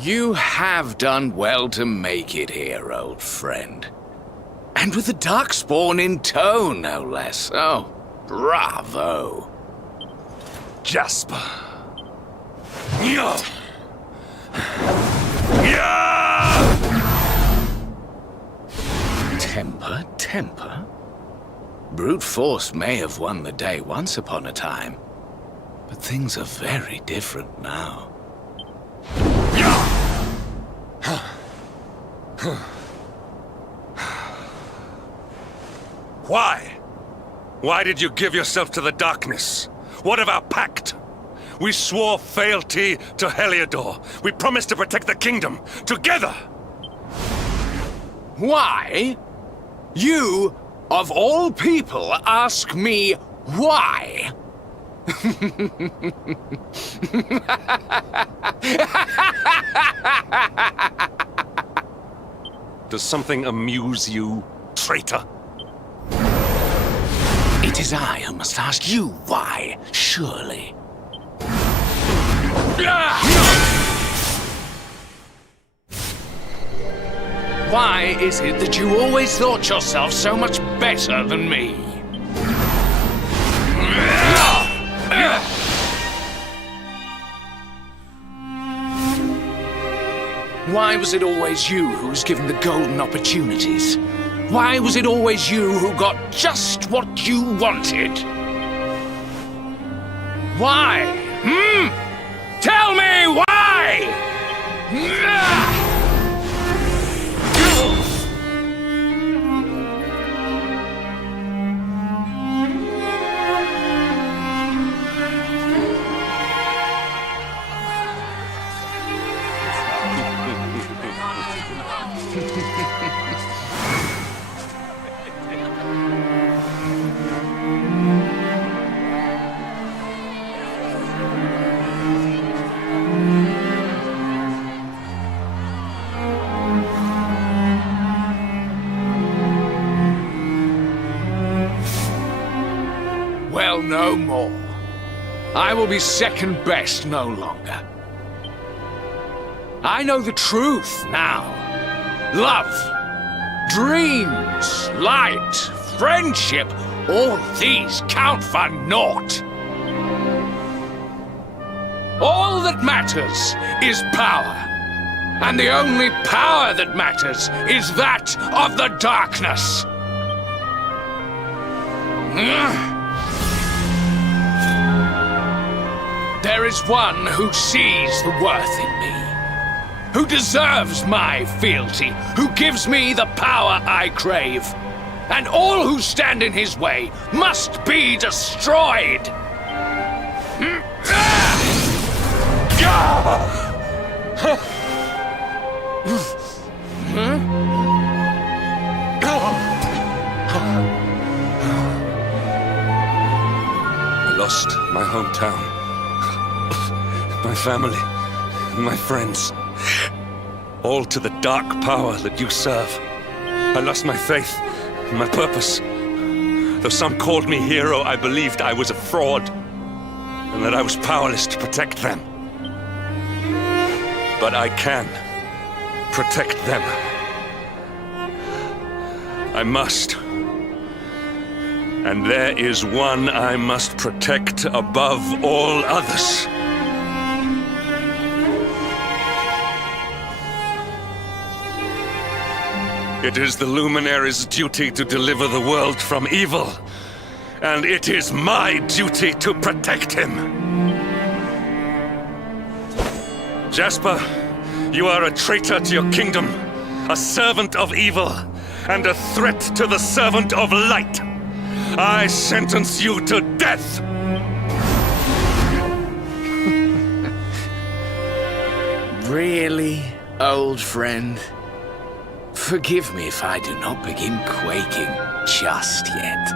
You have done well to make it here, old friend. And with the Darkspawn in tow, no less. Oh, bravo. Jasper. Yeah. Yeah! Temper, temper. Brute force may have won the day once upon a time, but things are very different now. Why? Why did you give yourself to the darkness? What of our pact? We swore fealty to Heliodor. We promised to protect the kingdom, together! Why? You, of all people, ask me why? Does something amuse you, traitor? It is I who must ask you why, surely. Why is it that you always thought yourself so much better than me? Why was it always you who was given the golden opportunities? Why was it always you who got just what you wanted? Why? Tell me why! Well, no more. I will be second best no longer. I know the truth now. Love, dreams, light, friendship, all these count for naught. All that matters is power. And the only power that matters is that of the darkness. There is one who sees the worth in me, who deserves my fealty, who gives me the power I crave, and all who stand in his way must be destroyed. I lost my hometown, my family, my friends, all to the dark power that you serve. I lost my faith, my purpose. Though some called me hero, I believed I was a fraud, and that I was powerless to protect them. But I can protect them. I must. And there is one I must protect above all others. It is the Luminary's duty to deliver the world from evil, and it is my duty to protect him. Jasper, you are a traitor to your kingdom, a servant of evil, and a threat to the servant of light. I sentence you to death! Really, old friend? Forgive me if I do not begin quaking just yet.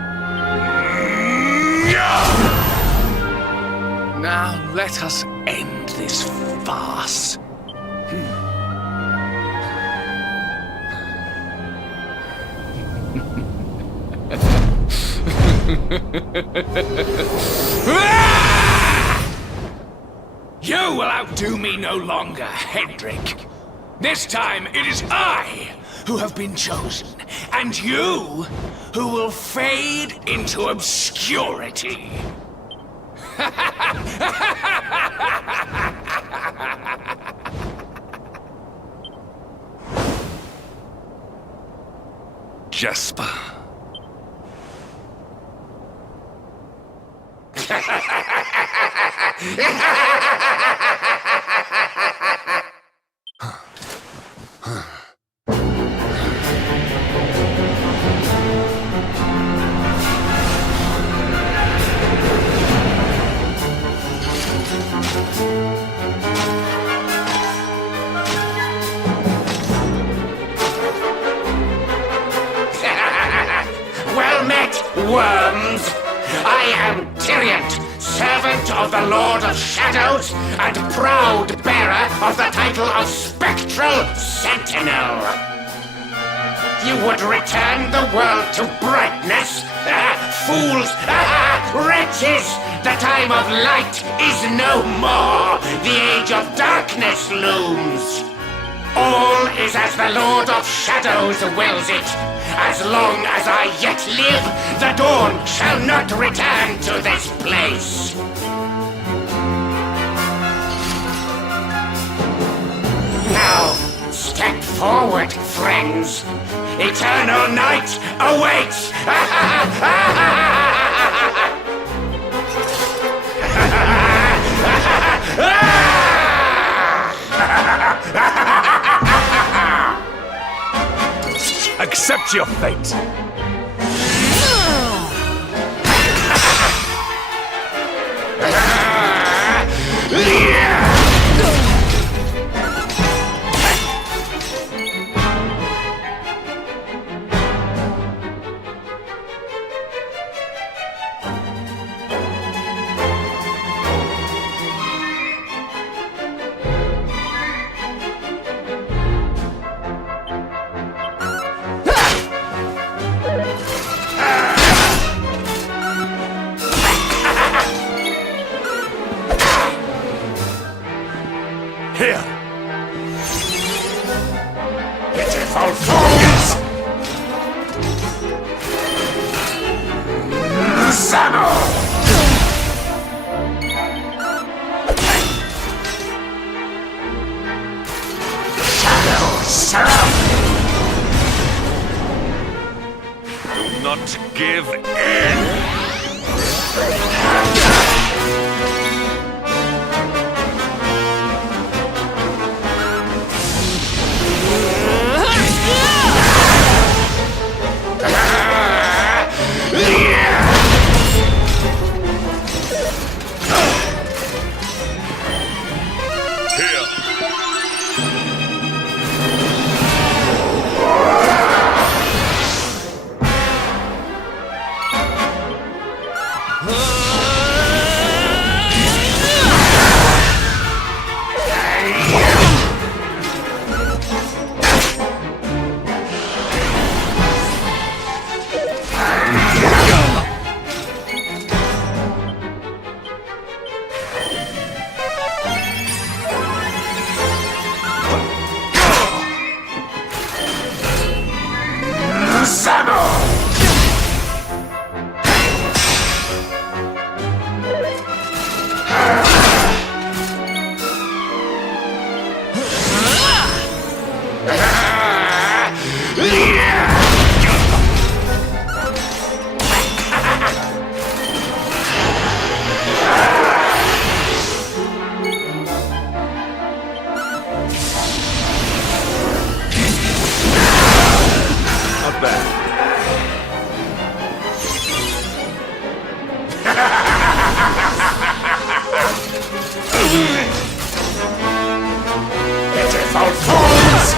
Now let us end this farce. You will outdo me no longer, Hendrik. This time it is I who have been chosen, and you who will fade into obscurity. Jasper. Well met, worms! I am Tyriant, servant of the Lord of Shadows, and proud bearer of the title of Spectral Sentinel. You would return the world to brightness? Fools! Wretches! The time of light is no more! The age of darkness looms! All is as the Lord of Shadows wills it. As long as I yet live, the dawn shall not return to this place. Now, step forward, friends. Eternal night awaits! Accept your fate. Here. Pitiful fools! Summer! Shadows surround! Do not give in! Pitiful fools!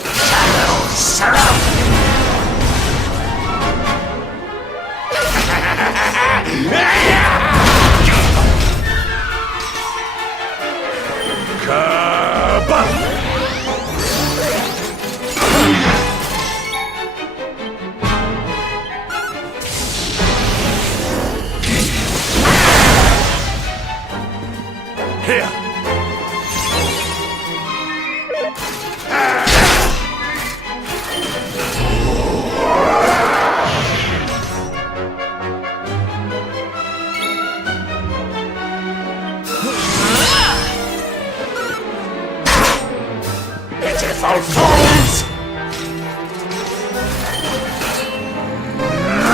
Shadows surround! Here. Pitiful fools!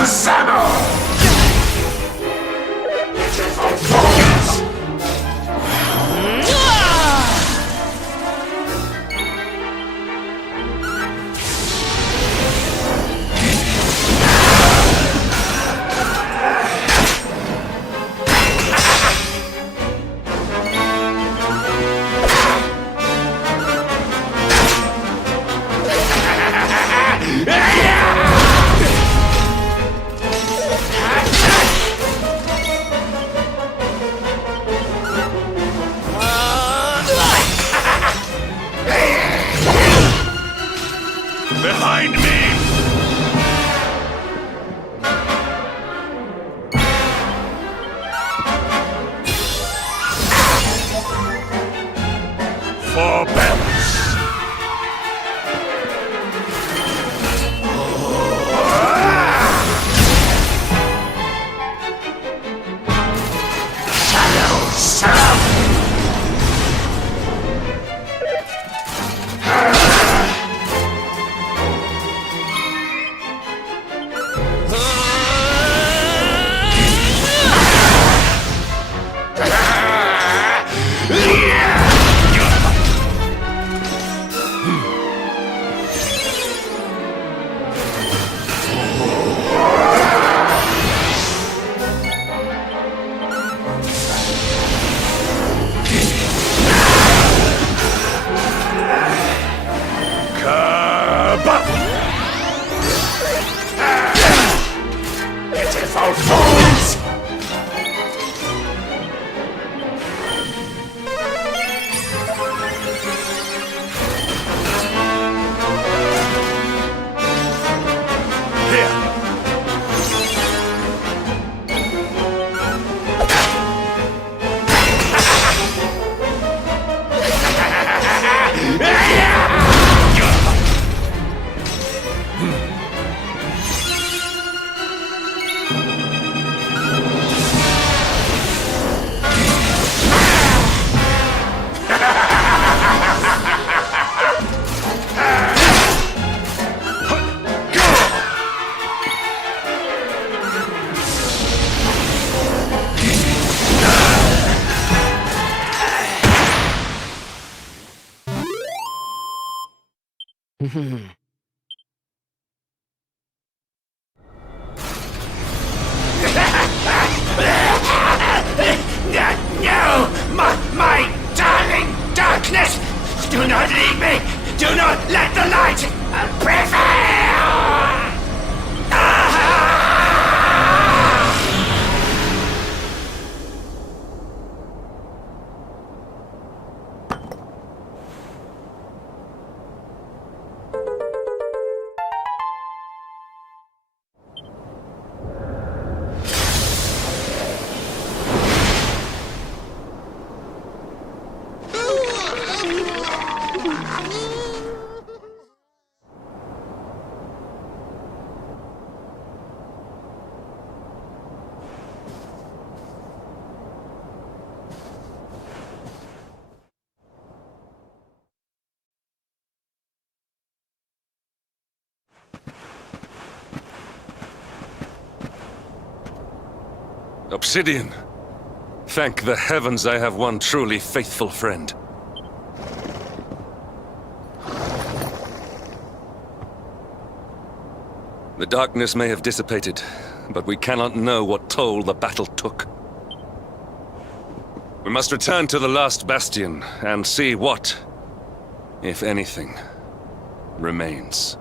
Summer! Pitiful fools! mislead me! Do not let the light prevail! Obsidian! Thank the heavens I have one truly faithful friend. The darkness may have dissipated, but we cannot know what toll the battle took. We must return to the last bastion and see what, if anything, remains.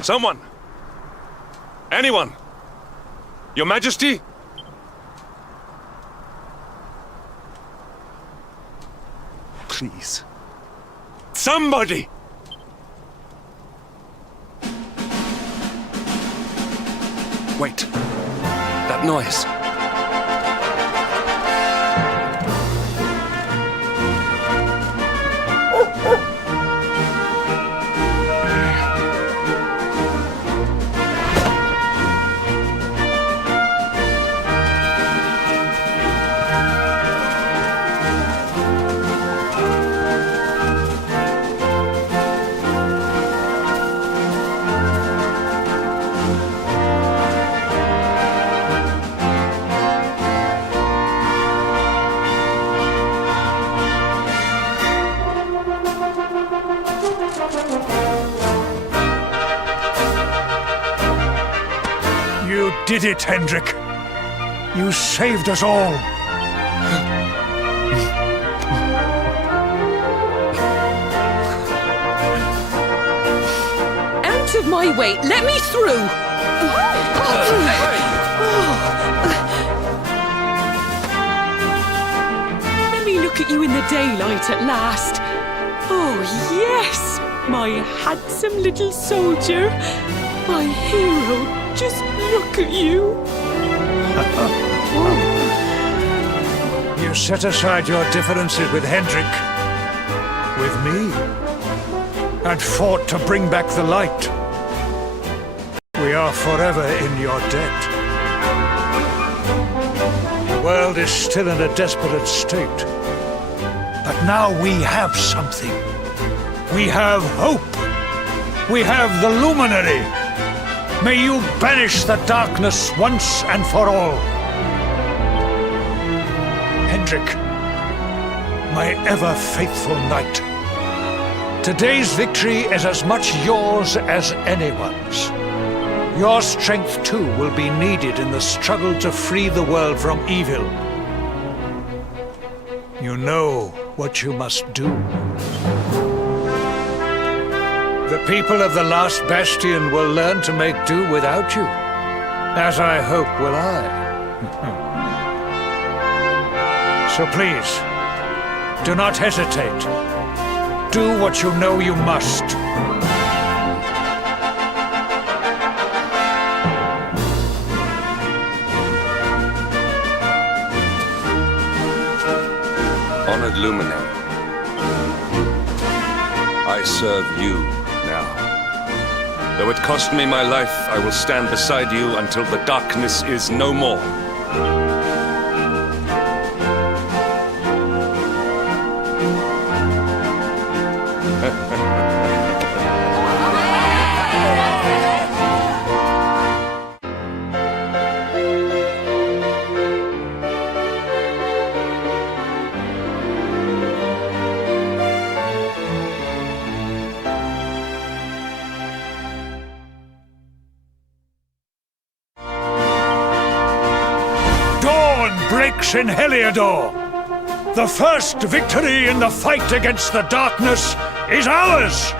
Someone! Anyone! Your Majesty? Please. Somebody! Wait. That noise. You did it, Hendrik. You saved us all. Out of my way! Let me through! Let me look at you in the daylight at last. Oh, yes! My handsome little soldier. My hero. Just look at you. You set aside your differences with Hendrik, with me, and fought to bring back the light. We are forever in your debt. The world is still in a desperate state. But now we have something. We have hope. We have the luminary. May you banish the darkness once and for all. Hendrik, my ever-faithful knight. Today's victory is as much yours as anyone's. Your strength, too, will be needed in the struggle to free the world from evil. You know what you must do. The people of the last bastion will learn to make do without you, as I hope will I. So please, do not hesitate. Do what you know you must. Honored Luminary, I serve you now. Though it cost me my life, I will stand beside you until the darkness is no more. Breaks in Heliodor. The first victory in the fight against the darkness is ours!